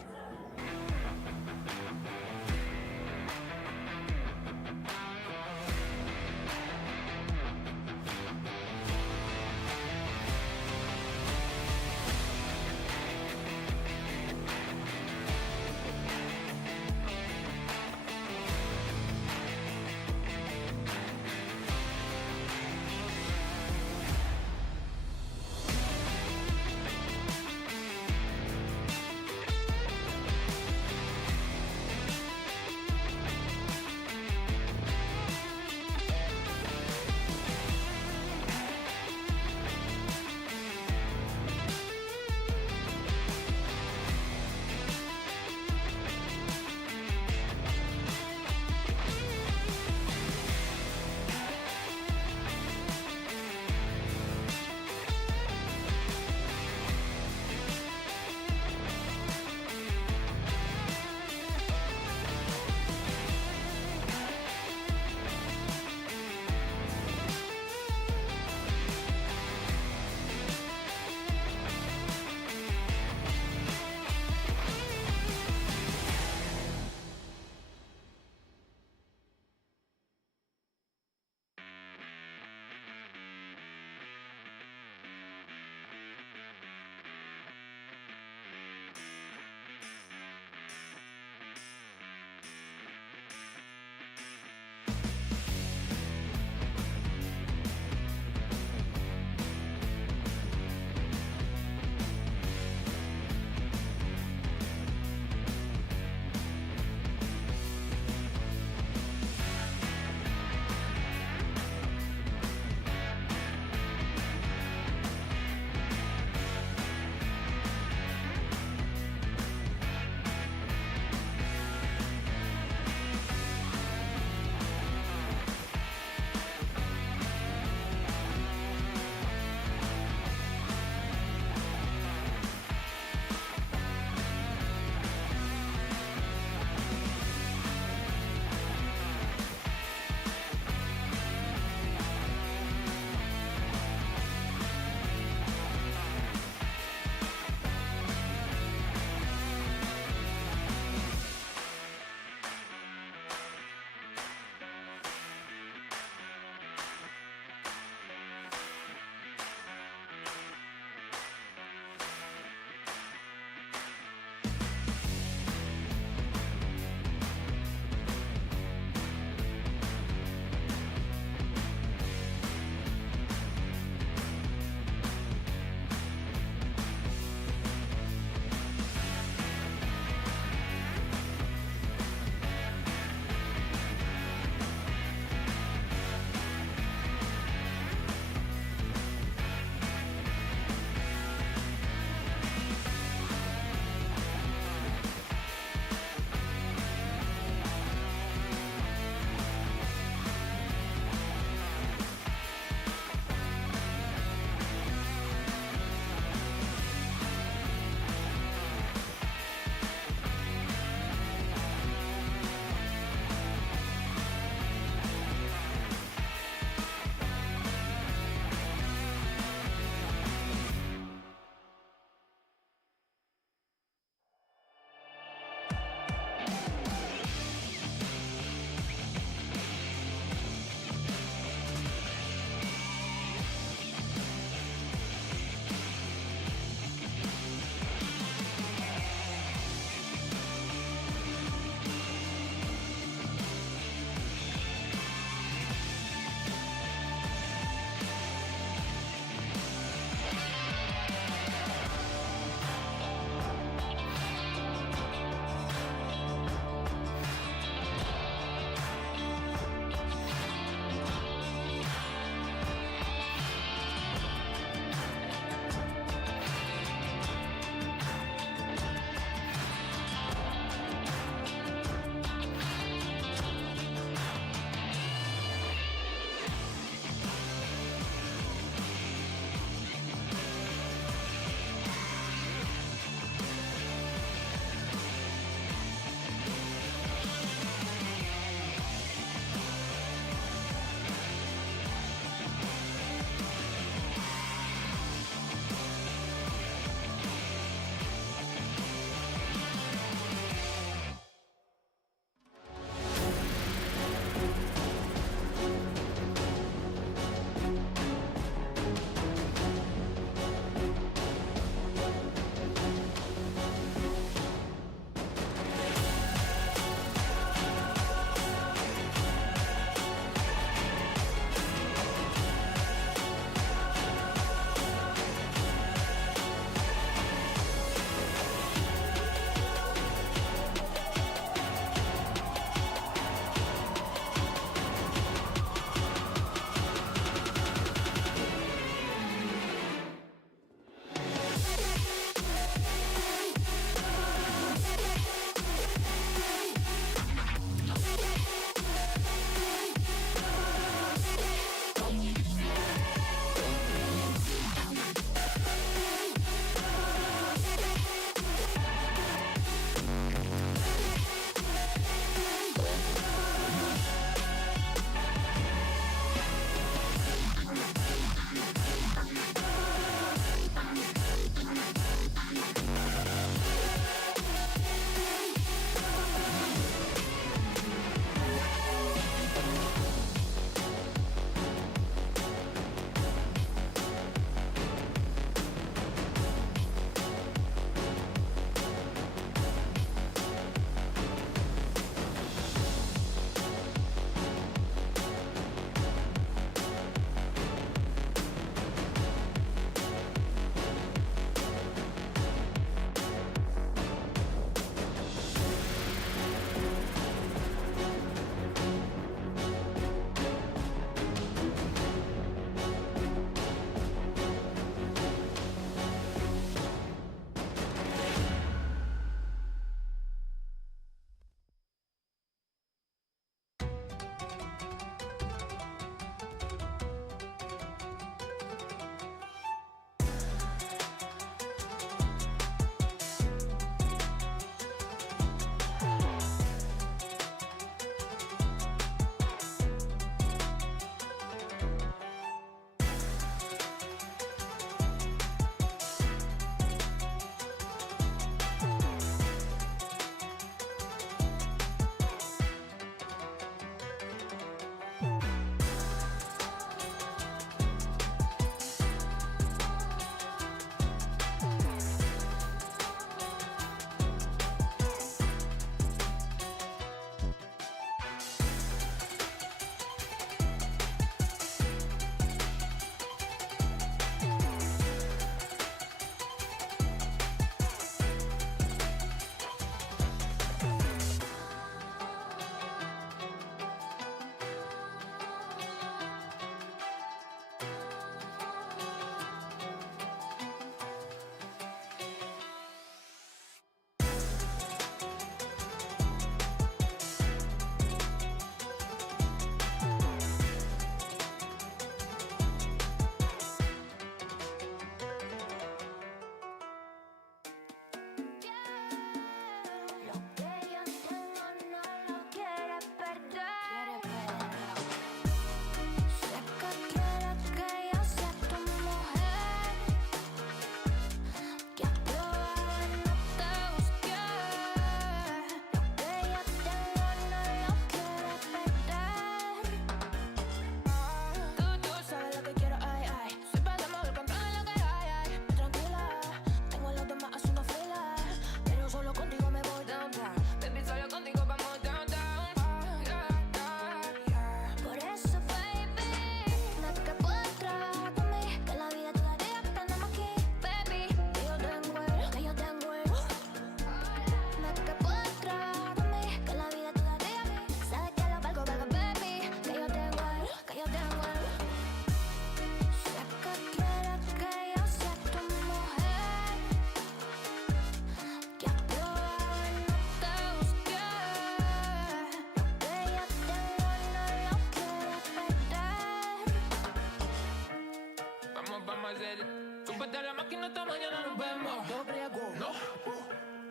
de la máquina esta mañana nos vemos. No riesgo, no.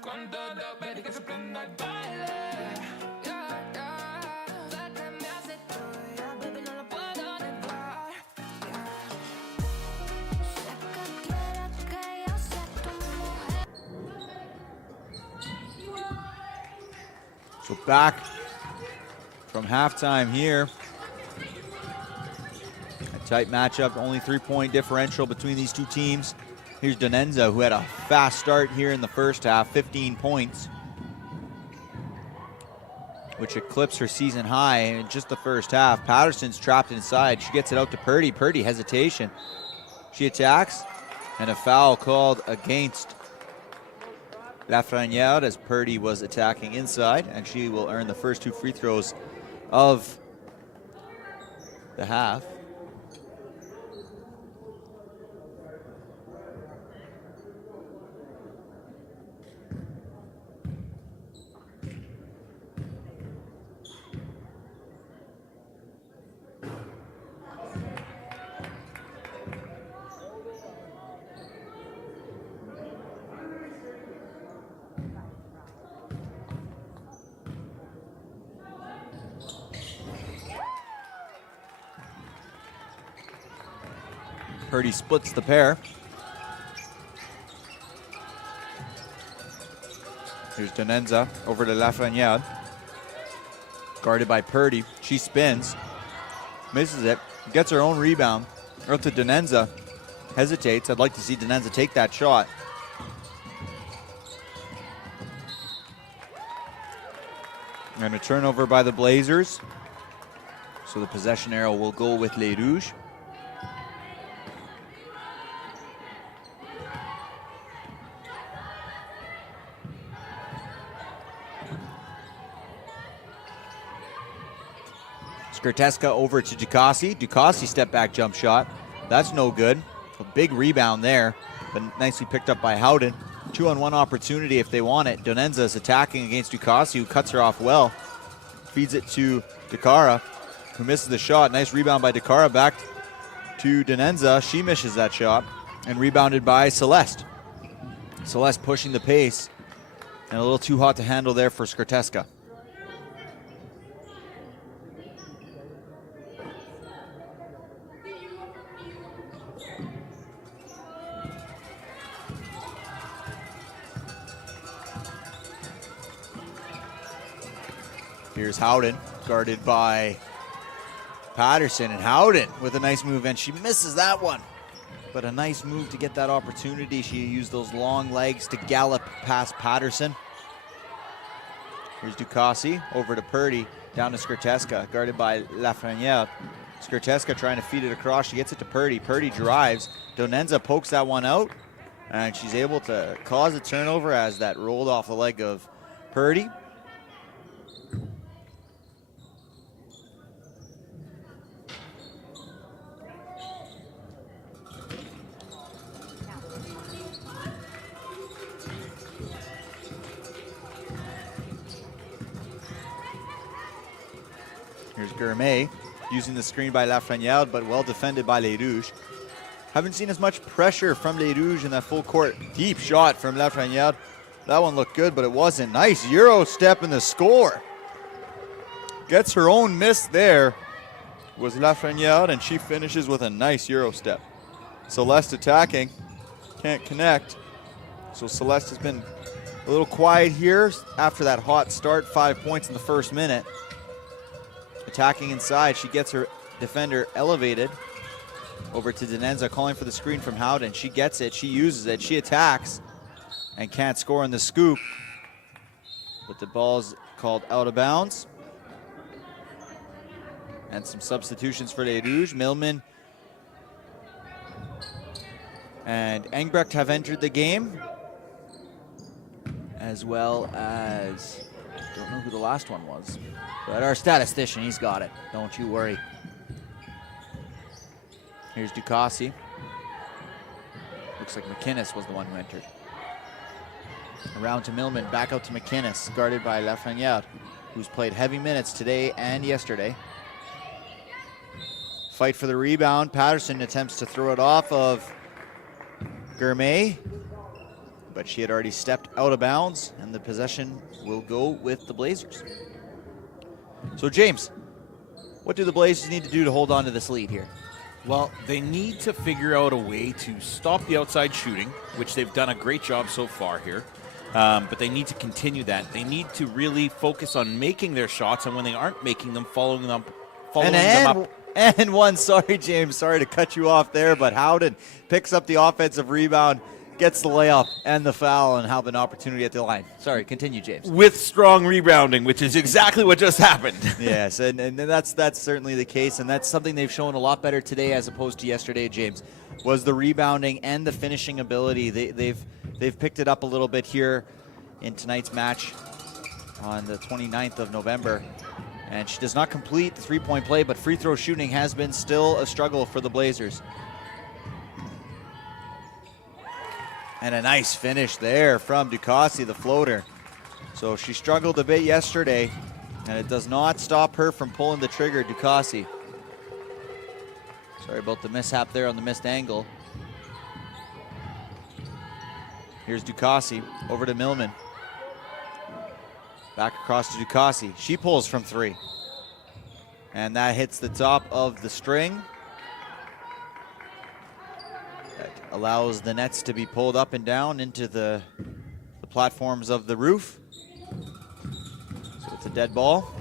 Con todo, baby, que se prenda el baile. Yeah, yeah. Sé que me hace tuya, baby, no lo puedo negar. Yeah. Sé que quieres que yo sea tu mujer. So back from halftime here. A tight matchup, only 3-point differential between these two teams. Here's Donenza, who had a fast start here in the first half, 15 points, which eclipsed her season high in just the first half. Patterson's trapped inside. She gets it out to Purdy. Purdy, hesitation. She attacks, and a foul called against Lafrenière as Purdy was attacking inside, and she will earn the first 2 free throws of the half. Purdy splits the pair. Here's Donenza over to Lafrenière. Guarded by Purdy. She spins. Misses it. Gets her own rebound. Out to Donenza. Hesitates. I'd like to see Donenza take that shot. And a turnover by the Blazers. So the possession arrow will go with Les Rouges. Skrteska over to Ducassi. Ducassi step back jump shot. That's no good. A big rebound there, but nicely picked up by Howden. 2-on-1 opportunity if they want it. Donenza is attacking against Ducassi, who cuts her off well. Feeds it to Dakara, who misses the shot. Nice rebound by Dakara back to Donenza. She misses that shot and rebounded by Celeste. Celeste pushing the pace and a little too hot to handle there for Skrteska. Here's Howden, guarded by Patterson, and Howden with a nice move, and she misses that one. But a nice move to get that opportunity. She used those long legs to gallop past Patterson. Here's Ducassi over to Purdy, down to Skrteska, guarded by Lafrenière. Skrteska trying to feed it across. She gets it to Purdy. Purdy drives. Donenza pokes that one out, and she's able to cause a turnover as that rolled off the leg of Purdy. Here's Gourmet using the screen by Lafrenière, but well defended by Les Rouges. Haven't seen as much pressure from Les Rouges in that full court. Deep shot from Lafrenière. That one looked good, but it wasn't. Nice Euro step in the score. Gets her own miss there was Lafrenière, and she finishes with a nice Euro step. Celeste attacking, can't connect. So Celeste has been a little quiet here after that hot start, 5 points in the first minute. Attacking inside, she gets her defender elevated over to Donenza, calling for the screen from Howden. She gets it, she uses it, she attacks and can't score in the scoop. But the ball's called out of bounds. And some substitutions for Les Rouges. Millman and Engbrecht have entered the game, as well as, don't know who the last one was, but our statistician, he's got it. Don't you worry. Here's Ducassi. Looks like McInnes was the one who entered. Around to Millman, back out to McInnes, guarded by Lafrenière, who's played heavy minutes today and yesterday. Fight for the rebound. Patterson attempts to throw it off of Gourmet, but she had already stepped out of bounds, and the possession will go with the Blazers. So James, what do the Blazers need to do to hold on to this lead here? Well, they need to figure out a way to stop the outside shooting, which they've done a great job so far here. But they need to continue that. They need to really focus on making their shots, and when they aren't making them, following them up. And one, sorry, James, sorry to cut you off there, but Howden picks up the offensive rebound, gets the layup and the foul, and have an opportunity at the line. Sorry, continue, James. With strong rebounding, which is exactly what just happened. Yes, and that's certainly the case, and that's something they've shown a lot better today as opposed to yesterday, James, was the rebounding and the finishing ability. They've picked it up a little bit here in tonight's match on the 29th of November. And she does not complete the three-point play, but free throw shooting has been still a struggle for the Blazers. And a nice finish there from Ducassi, the floater. So she struggled a bit yesterday, and it does not stop her from pulling the trigger, Ducassi. Sorry about the mishap there on the missed angle. Here's Ducassi over to Millman. Back across to Ducassi. She pulls from three. And that hits the top of the string. That allows the nets to be pulled up and down into the platforms of the roof. So it's a dead ball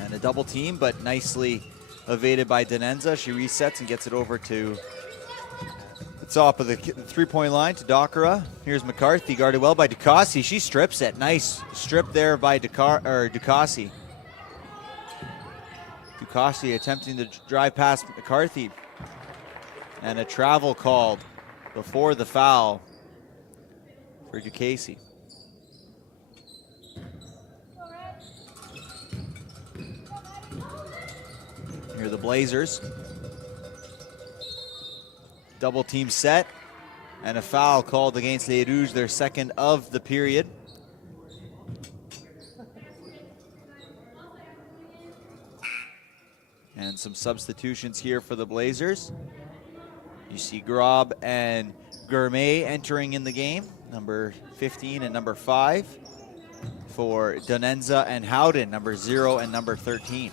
and a double team, but nicely evaded by Denenza. She resets and gets it over to the top of the three-point line to Dakara. Here's McCarthy, guarded well by Ducassi. She strips it. Nice strip there by Ducassi. Ducassi attempting to drive past McCarthy. And a travel called before the foul for Ducassi. Here are the Blazers. Double team set, and a foul called against Les Rouges, their second of the period. And some substitutions here for the Blazers. You see Grob and Gourmet entering in the game, number 15 and number 5, for Donenza and Howden, number 0 and number 13.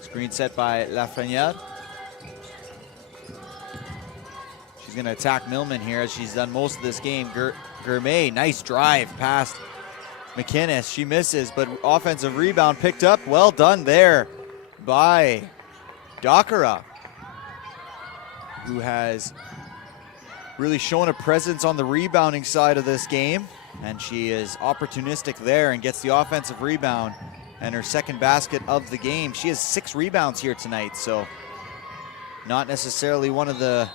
Screen set by Lafreniere. She's going to attack Millman here, as she's done most of this game. Gourmet, nice drive past McInnes. She misses, but offensive rebound picked up. Well done there by Dakara, who has really shown a presence on the rebounding side of this game. And she is opportunistic there and gets the offensive rebound and her second basket of the game. She has 6 rebounds here tonight, so not necessarily one of the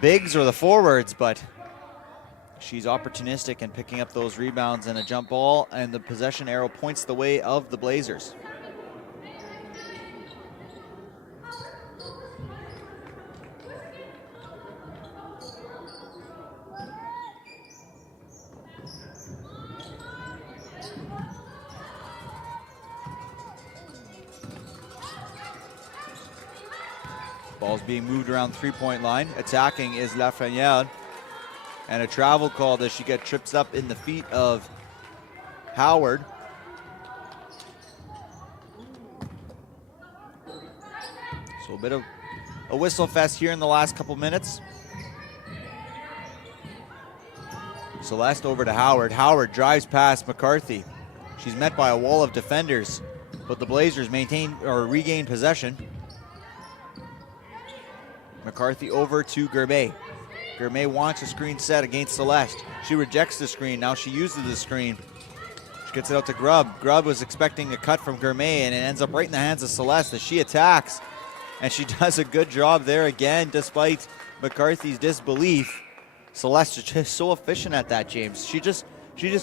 bigs or the forwards, but she's opportunistic in picking up those rebounds and a jump ball, and the possession arrow points the way of the Blazers. Ball's being moved around the three-point line. Attacking is Lafreniere. And a travel call as she gets tripped up in the feet of Howard. So a bit of a whistle fest here in the last couple minutes. Celeste over to Howard. Howard drives past McCarthy. She's met by a wall of defenders, but the Blazers regain possession. McCarthy over to Gourmet. Gourmet wants a screen set against Celeste. She rejects the screen. Now she uses the screen. She gets it out to Grubb. Grubb was expecting a cut from Gourmet, and it ends up right in the hands of Celeste as she attacks. And she does a good job there again, despite McCarthy's disbelief. Celeste is just so efficient at that, James. She just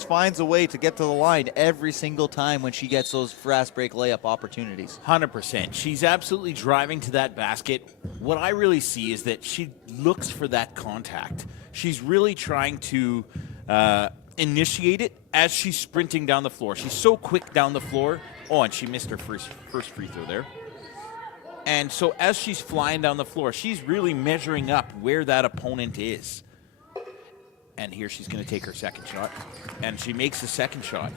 finds a way to get to the line every single time when she gets those fast break layup opportunities. 100%. She's absolutely driving to that basket. What I really see is that she looks for that contact. She's really trying to initiate it as she's sprinting down the floor. She's so quick down the floor. Oh, and she missed her first free throw there. And so as she's flying down the floor, she's really measuring up where that opponent is. And here she's going to take her second shot. And she makes the second shot.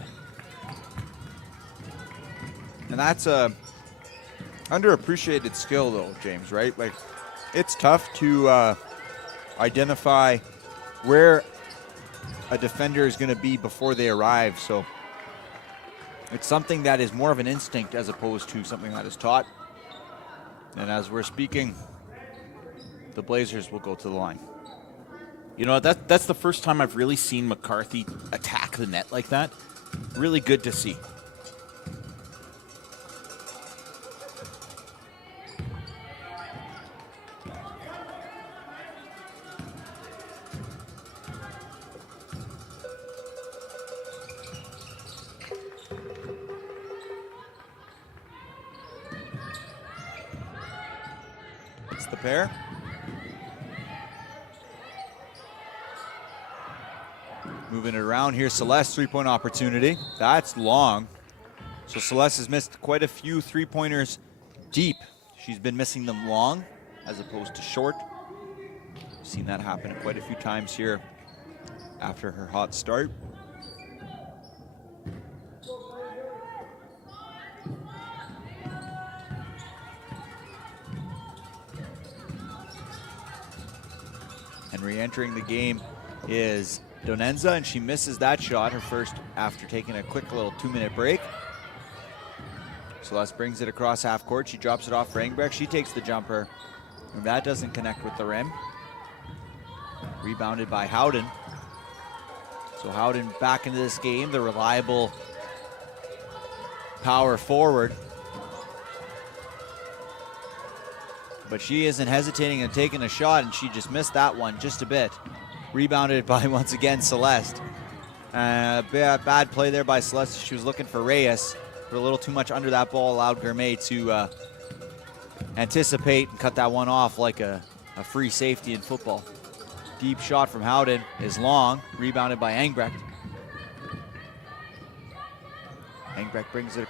And that's a underappreciated skill, though, James, right? Like, it's tough to identify where a defender is going to be before they arrive. So it's something that is more of an instinct as opposed to something that is taught. And as we're speaking, the Blazers will go to the line. You know, that's the first time I've really seen McCarthy attack the net like that. Really good to see. It's the pair. Moving it around here, Celeste, three-point opportunity. That's long. So Celeste has missed quite a few three-pointers deep. She's been missing them long as opposed to short. We've seen that happen quite a few times here after her hot start. And re-entering the game is Donenza, and she misses that shot, her first after taking a quick little 2-minute break. Celeste brings it across half court. She drops it off for Engbrecht. She takes the jumper, and that doesn't connect with the rim. Rebounded by Howden. So Howden back into this game, the reliable power forward. But she isn't hesitating and taking a shot, and she just missed that one just a bit. Rebounded by, once again, Celeste. Bad play there by Celeste. She was looking for Reyes, but a little too much under that ball allowed Gourmet to anticipate and cut that one off like a free safety in football. Deep shot from Howden is long, rebounded by Engbrecht. Engbrecht brings it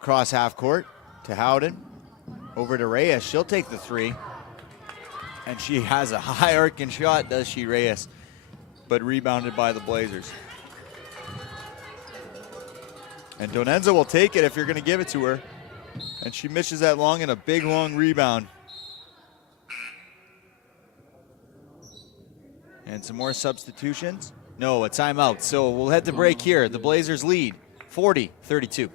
across half court to Howden. Over to Reyes. She'll take the three. And she has a high arcing shot, does she, Reyes? But rebounded by the Blazers. And Donenza will take it if you're going to give it to her. And she misses that long and a big, long rebound. And some more substitutions. No, a timeout. So we'll head to break here. The Blazers lead 40-32.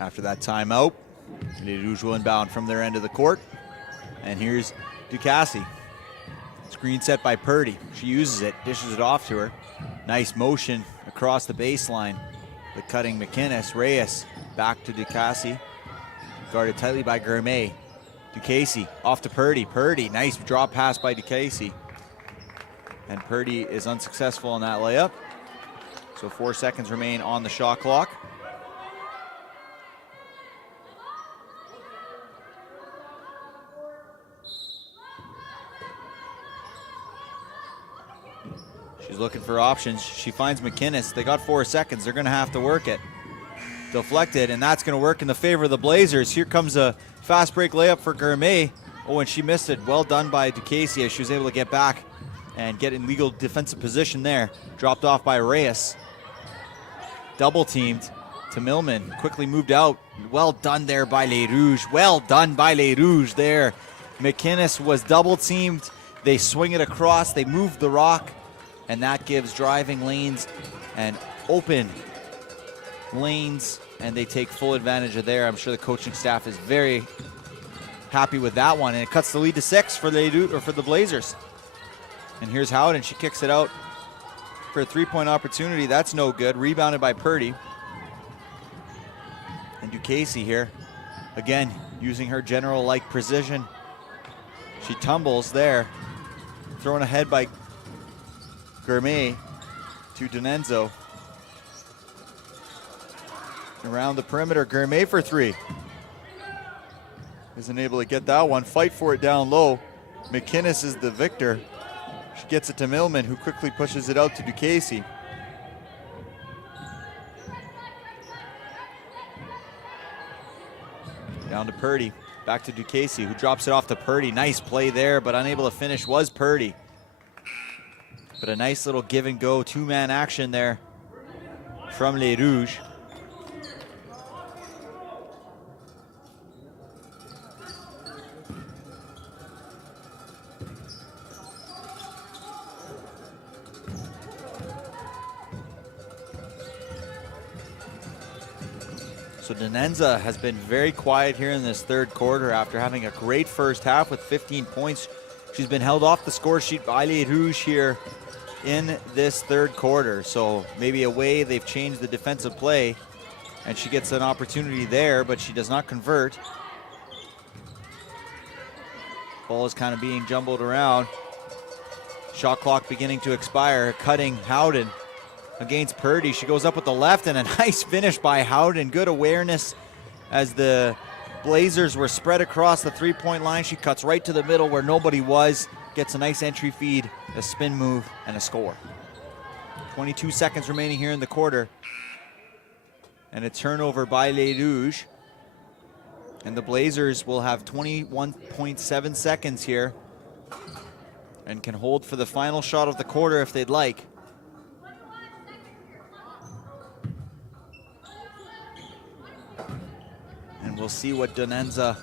After that timeout, Les Rouges will inbound from their end of the court. And here's Ducassi. Screen set by Purdy. She uses it, dishes it off to her. Nice motion across the baseline. The cutting McInnes. Reyes back to Ducassi. Guarded tightly by Gourmet. Ducassi off to Purdy. Purdy, nice drop pass by Ducassi. And Purdy is unsuccessful on that layup. So 4 seconds remain on the shot clock. She's looking for options. She finds McInnes. They got 4 seconds. They're going to have to work it. Deflected, and that's going to work in the favor of the Blazers. Here comes a fast break layup for Gourmet. Oh, and she missed it. Well done by Ducasey as she was able to get back and get in legal defensive position there. Dropped off by Reyes. Double teamed to Millman. Quickly moved out. Well done there by Les Rouges. Well done by Les Rouges there. McInnes was double teamed. They swing it across. They move the rock. And that gives driving lanes and open lanes. And they take full advantage of there. I'm sure the coaching staff is very happy with that one. And it cuts the lead to 6 for the Blazers. And here's Howden. She kicks it out for a three-point opportunity. That's no good. Rebounded by Purdy. And Ducasey here, again, using her general-like precision. She tumbles there. Thrown ahead by Gourmet to Donenzo. Around the perimeter, Gourmet for 3. Isn't able to get that one. Fight for it down low. McInnes is the victor. She gets it to Millman, who quickly pushes it out to Ducasey. Down to Purdy. Back to Ducasey, who drops it off to Purdy. Nice play there, but unable to finish was Purdy. But a nice little give and go, 2-man action there from Les Rouges. So Donenza has been very quiet here in this third quarter after having a great first half with 15 points. She's been held off the score sheet by Les Rouges here in this third quarter. So maybe a way they've changed the defensive play and she gets an opportunity there, but she does not convert. Ball is kind of being jumbled around. Shot clock beginning to expire. Cutting Howden against Purdy. She goes up with the left and a nice finish by Howden. Good awareness as the Blazers were spread across the three-point line. She cuts right to the middle where nobody was. Gets a nice entry feed, a spin move, and a score. 22 seconds remaining here in the quarter. And a turnover by Les Rouges. And the Blazers will have 21.7 seconds here and can hold for the final shot of the quarter if they'd like. And we'll see what Donenza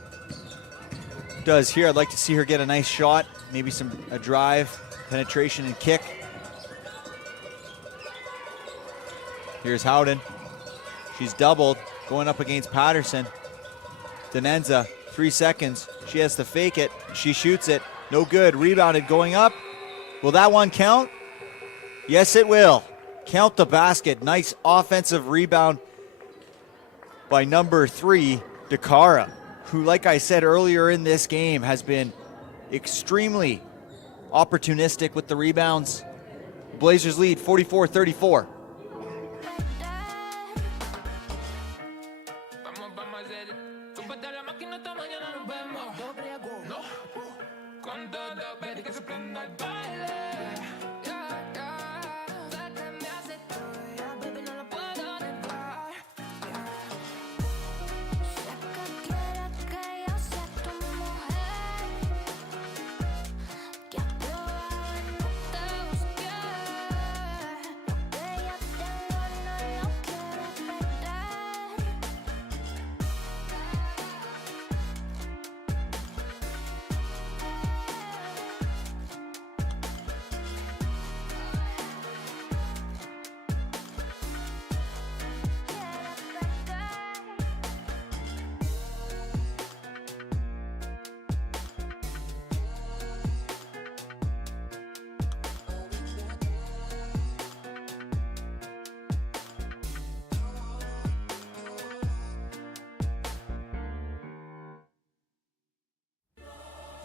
does here. I'd like to see her get a nice shot, maybe a drive, penetration, and kick. Here's Howden. She's doubled, going up against Patterson. Donenza, 3 seconds. She has to fake it. She shoots it. No good. Rebounded, going up. Will that one count? Yes, it will. Count the basket. Nice offensive rebound by number 3, Dakara, who, like I said earlier in this game, has been extremely opportunistic with the rebounds. Blazers lead 44-34.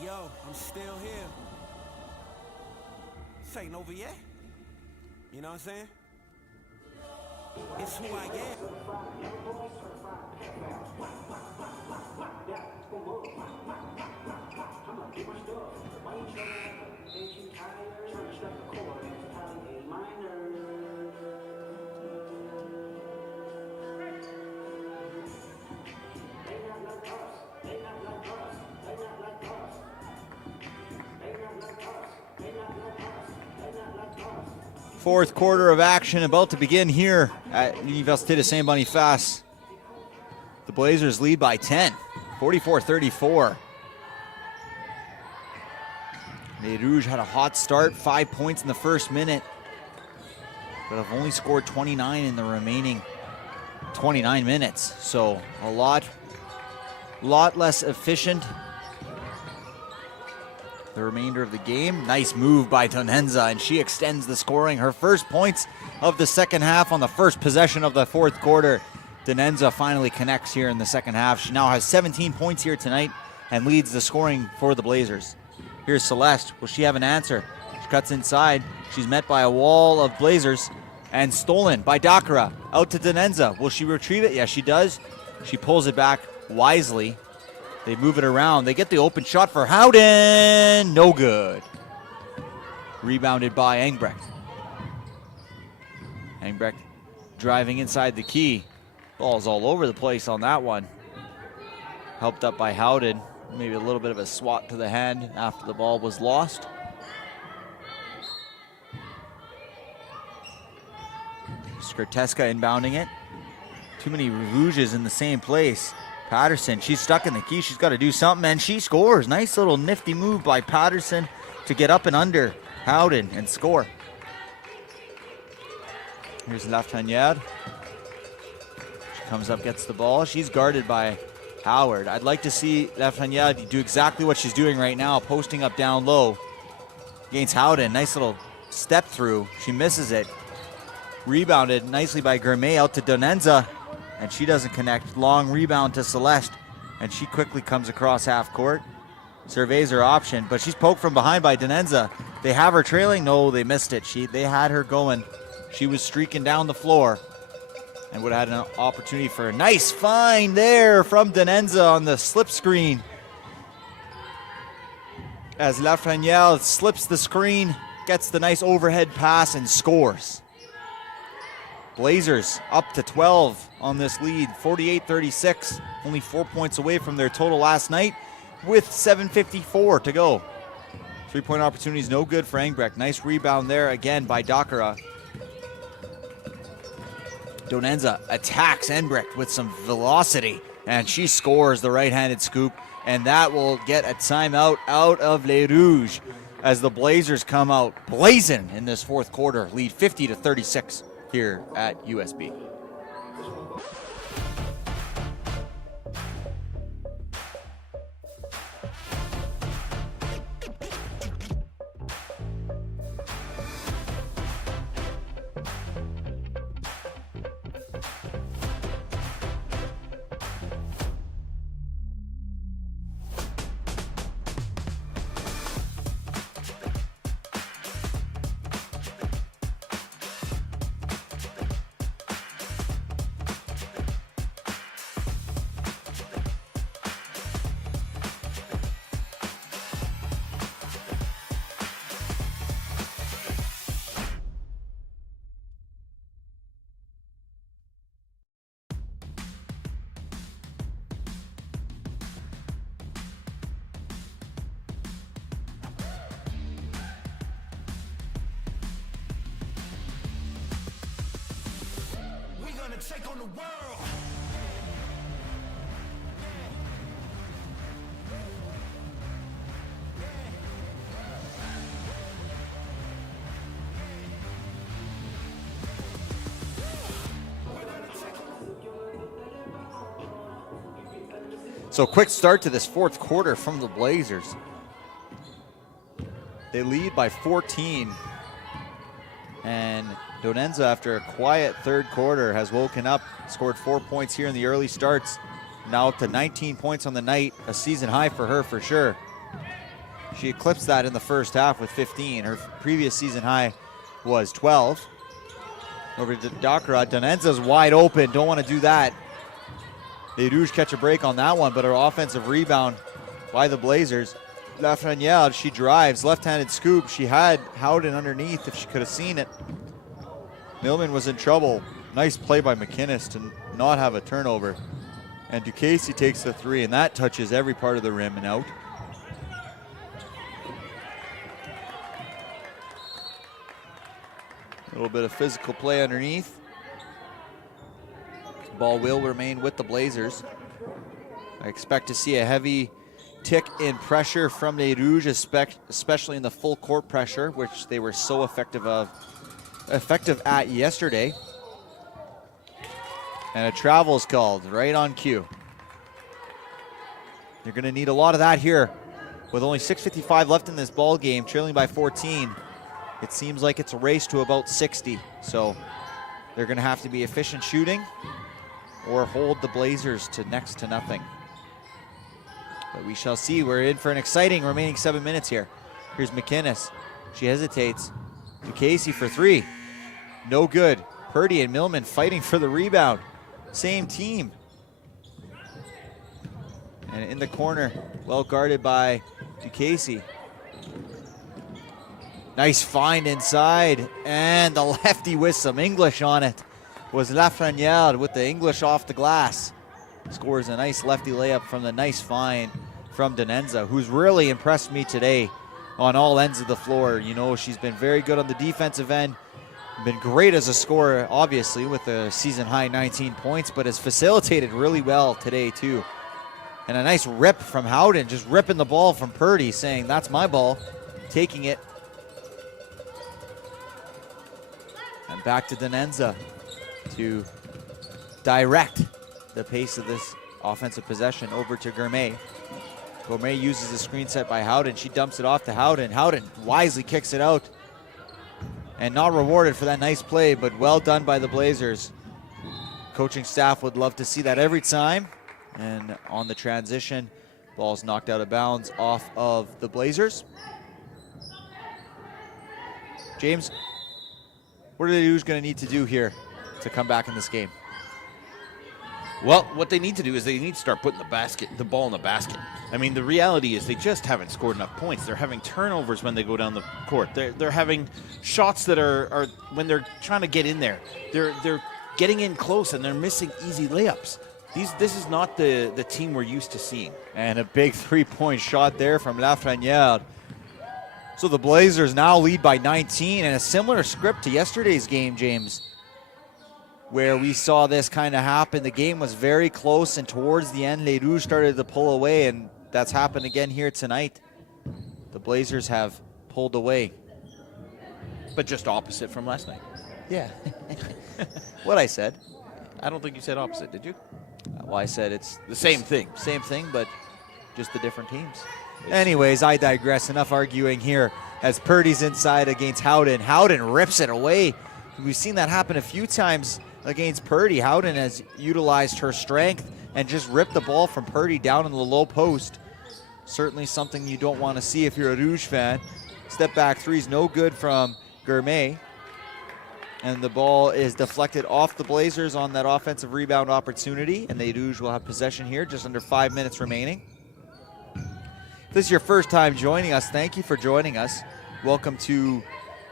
Yo, I'm still here. This ain't over yet. You know what I'm saying? It's who I am. Fourth quarter of action about to begin here at Université de Saint-Boniface. The Blazers lead by 10, 44-34. Les Rouges had a hot start, 5 points in the first minute, but have only scored 29 in the remaining 29 minutes. So a lot less efficient the remainder of the game. Nice move by Donenza, and she extends the scoring. Her first points of the second half on the first possession of the fourth quarter. Donenza finally connects here in the second half. She now has 17 points here tonight and leads the scoring for the Blazers. Here's Celeste. Will she have an answer? She cuts inside. She's met by a wall of Blazers and stolen by Dakara. Out to Donenza. Will she retrieve it? Yes, she does. She pulls it back wisely. They move it around. They get the open shot for Howden. No good. Rebounded by Engbrecht. Engbrecht driving inside the key. Ball's all over the place on that one. Helped up by Howden. Maybe a little bit of a swat to the hand after the ball was lost. Skrteska inbounding it. Too many Rouges in the same place. Patterson, she's stuck in the key. She's got to do something, and she scores. Nice little nifty move by Patterson to get up and under Howden and score. Here's Lafreniere. She comes up, gets the ball. She's guarded by Howard. I'd like to see Lafreniere do exactly what she's doing right now, posting up down low against Howden. Nice little step through. She misses it. Rebounded nicely by Gourmet out to Donenza, and she doesn't connect. Long rebound to Celeste, and she quickly comes across half court. Surveys her option, but she's poked from behind by Donenza. They have her trailing. No, they missed it. They had her going. She was streaking down the floor and would have had an opportunity for a nice find there from Donenza on the slip screen. As Lafreniere slips the screen, gets the nice overhead pass and scores. Blazers up to 12 on this lead, 48-36. Only 4 points away from their total last night with 7:54 to go. Three-point opportunities no good for Engbrecht. Nice rebound there again by Dakara. Donenza attacks Engbrecht with some velocity, and she scores the right-handed scoop, and that will get a timeout out of Les Rouges as the Blazers come out blazing in this fourth quarter, lead 50-36 here at USB. Take on the world. So quick start to this fourth quarter from the Blazers. They lead by 14. And Donenza, after a quiet third quarter, has woken up, scored 4 points here in the early starts. Now up to 19 points on the night, a season high for her for sure. She eclipsed that in the first half with 15. Her previous season high was 12. Over to Dakara. Donenza's wide open, don't want to do that. Les Rouges catch a break on that one, but her offensive rebound by the Blazers. Lafreniere, she drives, left-handed scoop. She had Howden underneath if she could have seen it. Millman was in trouble. Nice play by McInnes to not have a turnover. And Ducasey takes the three, and that touches every part of the rim and out. little bit of physical play underneath. Ball will remain with the Blazers. I expect to see a heavy tick in pressure from Les Rouges, especially in the full court pressure, which they were so effective at yesterday. And a travel is called right on cue. You're going to need a lot of that here. With only 6:55 left in this ball game, trailing by 14, it seems like it's a race to about 60. So they're going to have to be efficient shooting or hold the Blazers to next to nothing. But we shall see. We're in for an exciting remaining 7 minutes here. Here's McInnes. She hesitates. To Casey for three. No good. Purdy and Millman fighting for the rebound. Same team. And in the corner, well guarded by Ducasey. Nice find inside. And the lefty with some English on it was Lafreniere with the English off the glass. Scores a nice lefty layup from the nice find from Donenza, who's really impressed me today on all ends of the floor. You know, she's been very good on the defensive end, been great as a scorer, obviously, with a season-high 19 points, but has facilitated really well today, too. And a nice rip from Howden, just ripping the ball from Purdy, saying, that's my ball, taking it. And back to Donenza to direct the pace of this offensive possession over to Gourmet. Gourmet uses the screen set by Howden. She dumps it off to Howden. Howden wisely kicks it out. And not rewarded for that nice play, but well done by the Blazers. Coaching staff would love to see that every time. And on the transition, ball's knocked out of bounds off of the Blazers. James, what are the Rouges going to need to do here to come back in this game? Well, what they need to do is they need to start putting the ball in the basket. I mean, the reality is they just haven't scored enough points. They're having turnovers when they go down the court. They're having shots that are when they're trying to get in there. They're getting in close and they're missing easy layups. This is not the team we're used to seeing. And a big three-point shot there from Lafreniere. So the Blazers now lead by 19, and a similar script to yesterday's game, James, where we saw this kind of happen. The game was very close, and towards the end, Les Rouges started to pull away, and that's happened again here tonight. The Blazers have pulled away. But just opposite from last night. Yeah. What I said. I don't think you said opposite, did you? Well, I said it's the same thing. Same thing, but just the different teams. Anyways, I digress. Enough arguing here as Purdy's inside against Howden. Howden rips it away. We've seen that happen a few times against Purdy. Howden has utilized her strength and just ripped the ball from Purdy down in the low post. Certainly something you don't want to see if you're a Rouge fan. Step back three's no good from Gourmet. And the ball is deflected off the Blazers on that offensive rebound opportunity. And the Rouge will have possession here, just under 5 minutes remaining. If this is your first time joining us, thank you for joining us. Welcome to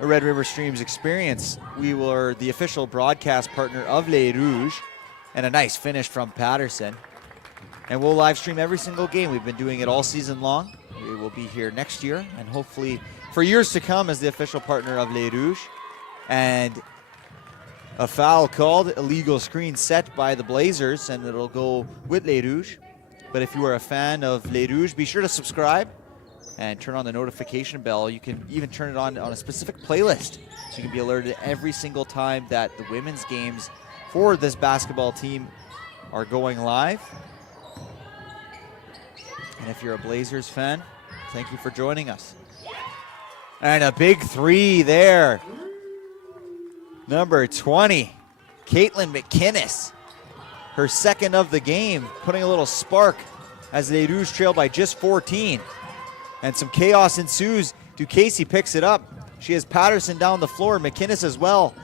a Red River Streams experience. We were the official broadcast partner of Les Rouges. And a nice finish from Patterson. And we'll live stream every single game. We've been doing it all season long. We will be here next year and hopefully for years to come as the official partner of Les Rouges. And a foul called, illegal screen set by the Blazers, and it'll go with Les Rouges. But if you are a fan of Les Rouges, be sure to subscribe and turn on the notification bell. You can even turn it on a specific playlist, so you can be alerted every single time that the women's games for this basketball team are going live. And if you're a Blazers fan, thank you for joining us. And a big three there. Number 20, Caitlin McInnes. Her second of the game, putting a little spark as the Rouges trail by just 14. And some chaos ensues. Ducasey picks it up. She has Patterson down the floor, McInnes as well.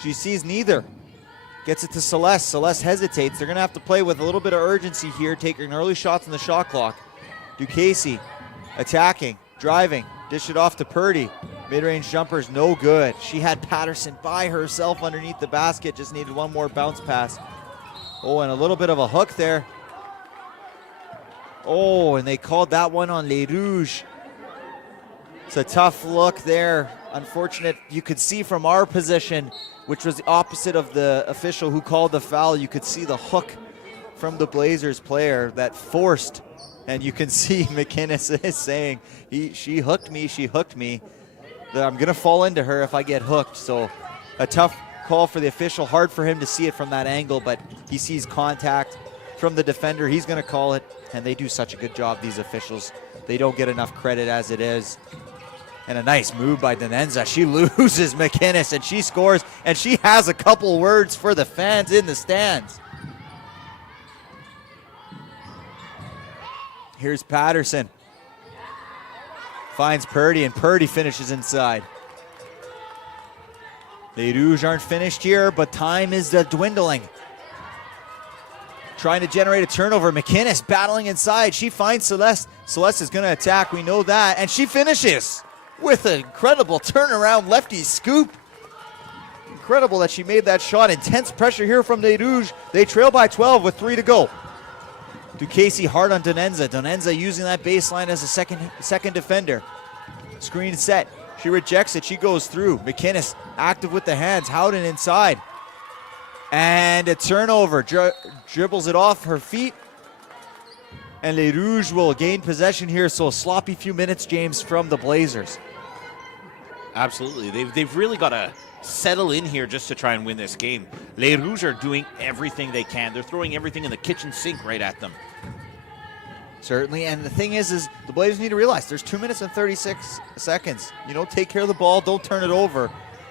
She sees neither. Gets it to Celeste. Celeste hesitates. They're going to have to play with a little bit of urgency here, taking early shots on the shot clock. Ducasey attacking, driving, dish it off to Purdy. Mid-range jumper's no good. She had Patterson by herself underneath the basket, just needed one more bounce pass. Oh, and a little bit of a hook there. Oh, and they called that one on Les Rouges. It's a tough look there. Unfortunate. You could see from our position, which was the opposite of the official who called the foul, you could see the hook from the Blazers player that forced, and you can see McInnes is saying, she hooked me, I'm gonna fall into her if I get hooked. So a tough call for the official, hard for him to see it from that angle, but he sees contact from the defender, he's gonna call it, and they do such a good job, these officials. They don't get enough credit as it is. And a nice move by Donenza. She loses McInnes and she scores, and she has a couple words for the fans in the stands. Here's Patterson. Finds Purdy, and Purdy finishes inside. The Rouges aren't finished here, but time is dwindling. Trying to generate a turnover. McInnes battling inside. She finds Celeste. Celeste is going to attack. We know that. And she finishes with an incredible turnaround lefty scoop. Incredible that she made that shot. Intense pressure here from the Rouges. They trail by 12 with 3 to go. Ducasey hard on Donenza. Donenza using that baseline as a second defender. Screen set. She rejects it. She goes through. McInnes active with the hands. Howden inside. And a turnover. Dribbles it off her feet. And Les Rouges will gain possession here. So a sloppy few minutes, James, from the Blazers. Absolutely. They've really got to settle in here just to try and win this game. Les Rouges are doing everything they can. They're throwing everything in the kitchen sink right at them. Certainly, and the thing is the Blazers need to realize there's 2 minutes and 36 seconds. Take care of the ball, don't turn it over,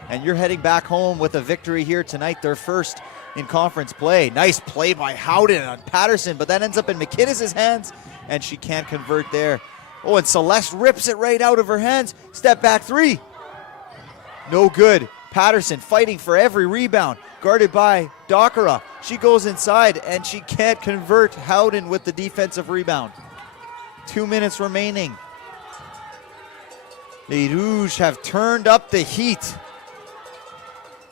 and you're heading back home with a victory here tonight, their first in conference play. Nice play by Howden on Patterson, but that ends up in McInnes' hands, and she can't convert there. Oh, and Celeste rips it right out of her hands. Step back three. No good. Patterson fighting for every rebound, guarded by Dakara. She goes inside, and she can't convert. Howden with the defensive rebound. 2 minutes remaining. The Rouges have turned up the heat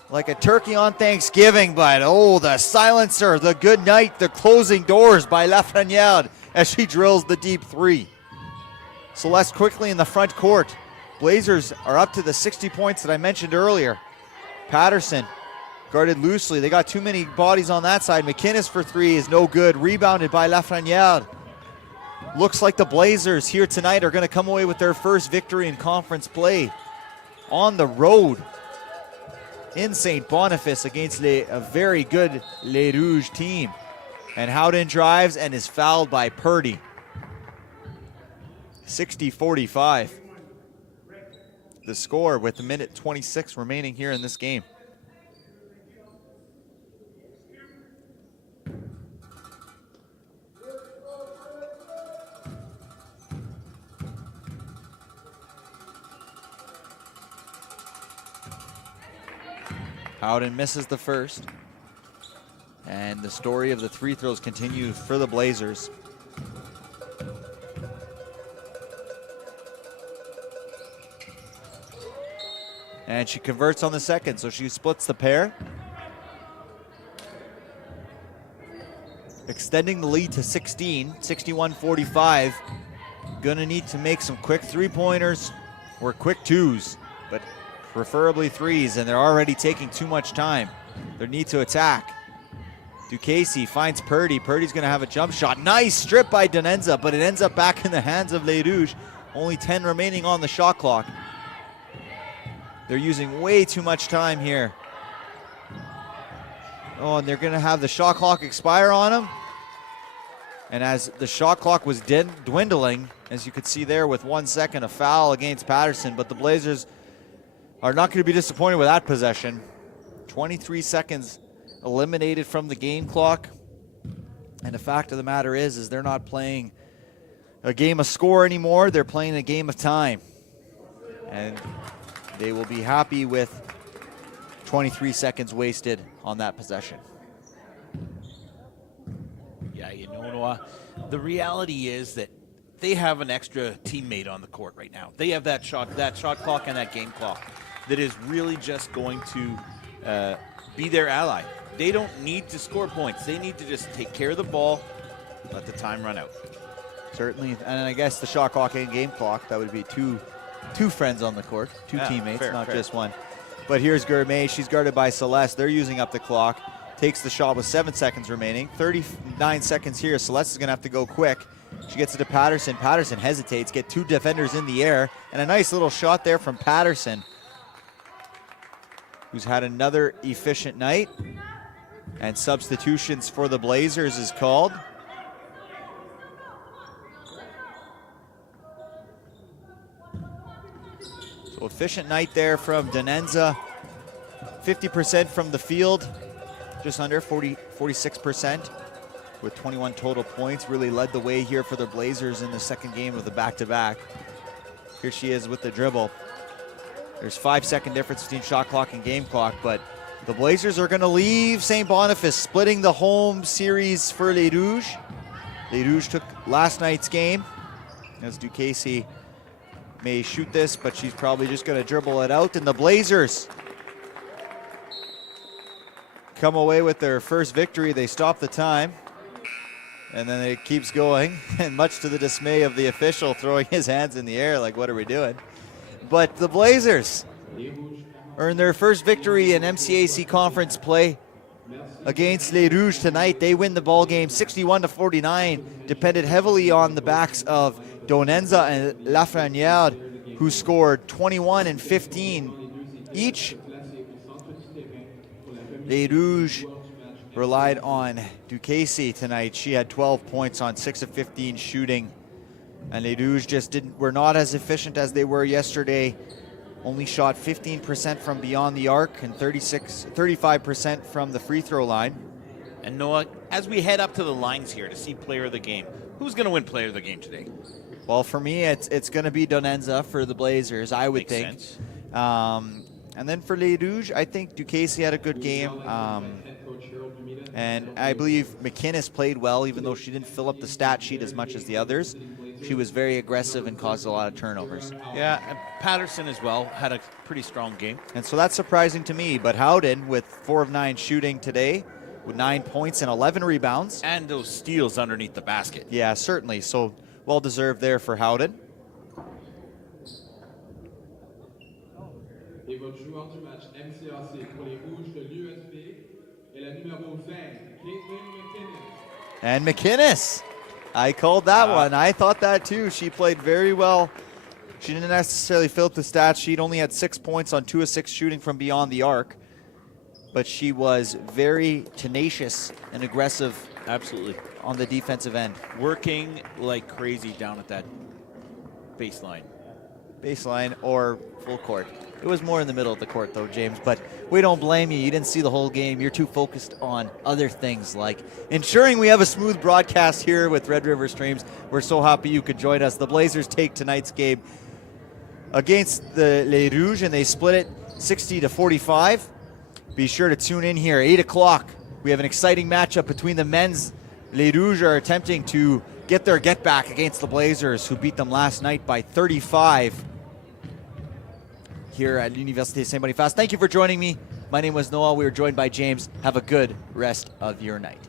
like a turkey on Thanksgiving, but oh, the silencer, the good night, the closing doors by Lafrenière as she drills the deep three. Celeste quickly in the front court. Blazers are up to the 60 points that I mentioned earlier. Patterson guarded loosely. They got too many bodies on that side. McInnes for three is no good. Rebounded by Lafrenière. Looks like the Blazers here tonight are going to come away with their first victory in conference play on the road in Saint-Boniface against a very good Les Rouges team. And Howden drives and is fouled by Purdy. 60-45. The score with a minute 26 remaining here in this game. Howden misses the first. And the story of the free throws continues for the Blazers. And she converts on the second, so she splits the pair. Extending the lead to 16, 61-45. Gonna need to make some quick three-pointers or quick twos, but preferably threes, and they're already taking too much time. They need to attack. Ducasey finds Purdy. Purdy's gonna have a jump shot. Nice strip by Donenza, but it ends up back in the hands of Les Rouges. Only 10 remaining on the shot clock. They're using way too much time here. Oh, and they're gonna have the shot clock expire on them. And as the shot clock was dwindling, as you could see there with 1 second, a foul against Patterson, but the Blazers are not gonna be disappointed with that possession. 23 seconds eliminated from the game clock. And the fact of the matter is they're not playing a game of score anymore, they're playing a game of time. And they will be happy with 23 seconds wasted on that possession. Yeah, Noah, the reality is that they have an extra teammate on the court right now. They have that shot clock and that game clock that is really just going to be their ally. They don't need to score points. They need to just take care of the ball, let the time run out. Certainly, and I guess the shot clock and game clock, that would be two two friends on the court, two Yeah, teammates, fair, not fair. just one. But here's Gourmet. She's guarded by Celeste. They're using up the clock. Takes the shot with 7 seconds remaining. 39 seconds here. Celeste is going to have to go quick. She gets it to Patterson. Patterson hesitates. Get two defenders in the air. And a nice little shot there from Patterson, who's had another efficient night. And substitutions for the Blazers is called. So efficient night there from Donenza. 50% from the field, just under 46%, with 21 total points. Really led the way here for the Blazers in the second game of the back-to-back. Here she is with the dribble. There's 5-second difference between shot clock and game clock, but the Blazers are going to leave Saint-Boniface, splitting the home series for Les Rouges. Les Rouges took last night's game, as Ducasey may shoot this, but she's probably just going to dribble it out. And the Blazers come away with their first victory. They stop the time, and then it keeps going, and much to the dismay of the official throwing his hands in the air like, what are we doing? But the Blazers earn their first victory in MCAC conference play against Les Rouges tonight. They win the ball game 61-49, depended heavily on the backs of Donenza and Lafrenière, who scored 21 and 15 each. Les Rouges relied on Ducasey tonight. She had 12 points on 6 of 15 shooting. And Les Rouges just were not as efficient as they were yesterday. Only shot 15% from beyond the arc and 35% from the free throw line. And Noah, as we head up to the lines here to see player of the game, who's going to win player of the game today? Well, for me, it's going to be Donenza for the Blazers, I would Makes think. sense. And then for Les Rouges, I think Ducasey had a good game. And I believe McInnes played well, even though she didn't fill up the stat sheet as much as the others. She was very aggressive and caused a lot of turnovers. Yeah, and Patterson as well had a pretty strong game. And so that's surprising to me. But Howden, with 4 of 9 shooting today, with 9 points and 11 rebounds. And those steals underneath the basket. Yeah, certainly. So well-deserved there for Howden. Et votre joueur du match MCAC pour les Rouges de l'USB est la numéro 20, Caitlin McInnes. And McInnes. I called that one. I thought that too. She played very well. She didn't necessarily fill up the stat sheet. Only had 6 points on 2 of 6 shooting from beyond the arc. But she was very tenacious and aggressive. Absolutely. On the defensive end. Working like crazy down at that baseline. Baseline or full court. It was more in the middle of the court though, James, but we don't blame you. You didn't see the whole game. You're too focused on other things like ensuring we have a smooth broadcast here with Red River Streams. We're so happy you could join us. The Blazers take tonight's game against the Les Rouges, and they split it 60-45. Be sure to tune in here, 8 o'clock. We have an exciting matchup between the men's. Les Rouges are attempting to get their get back against the Blazers, who beat them last night by 35 here at Université Saint-Boniface. Thank you for joining me. My name was Noah. We were joined by James. Have a good rest of your night.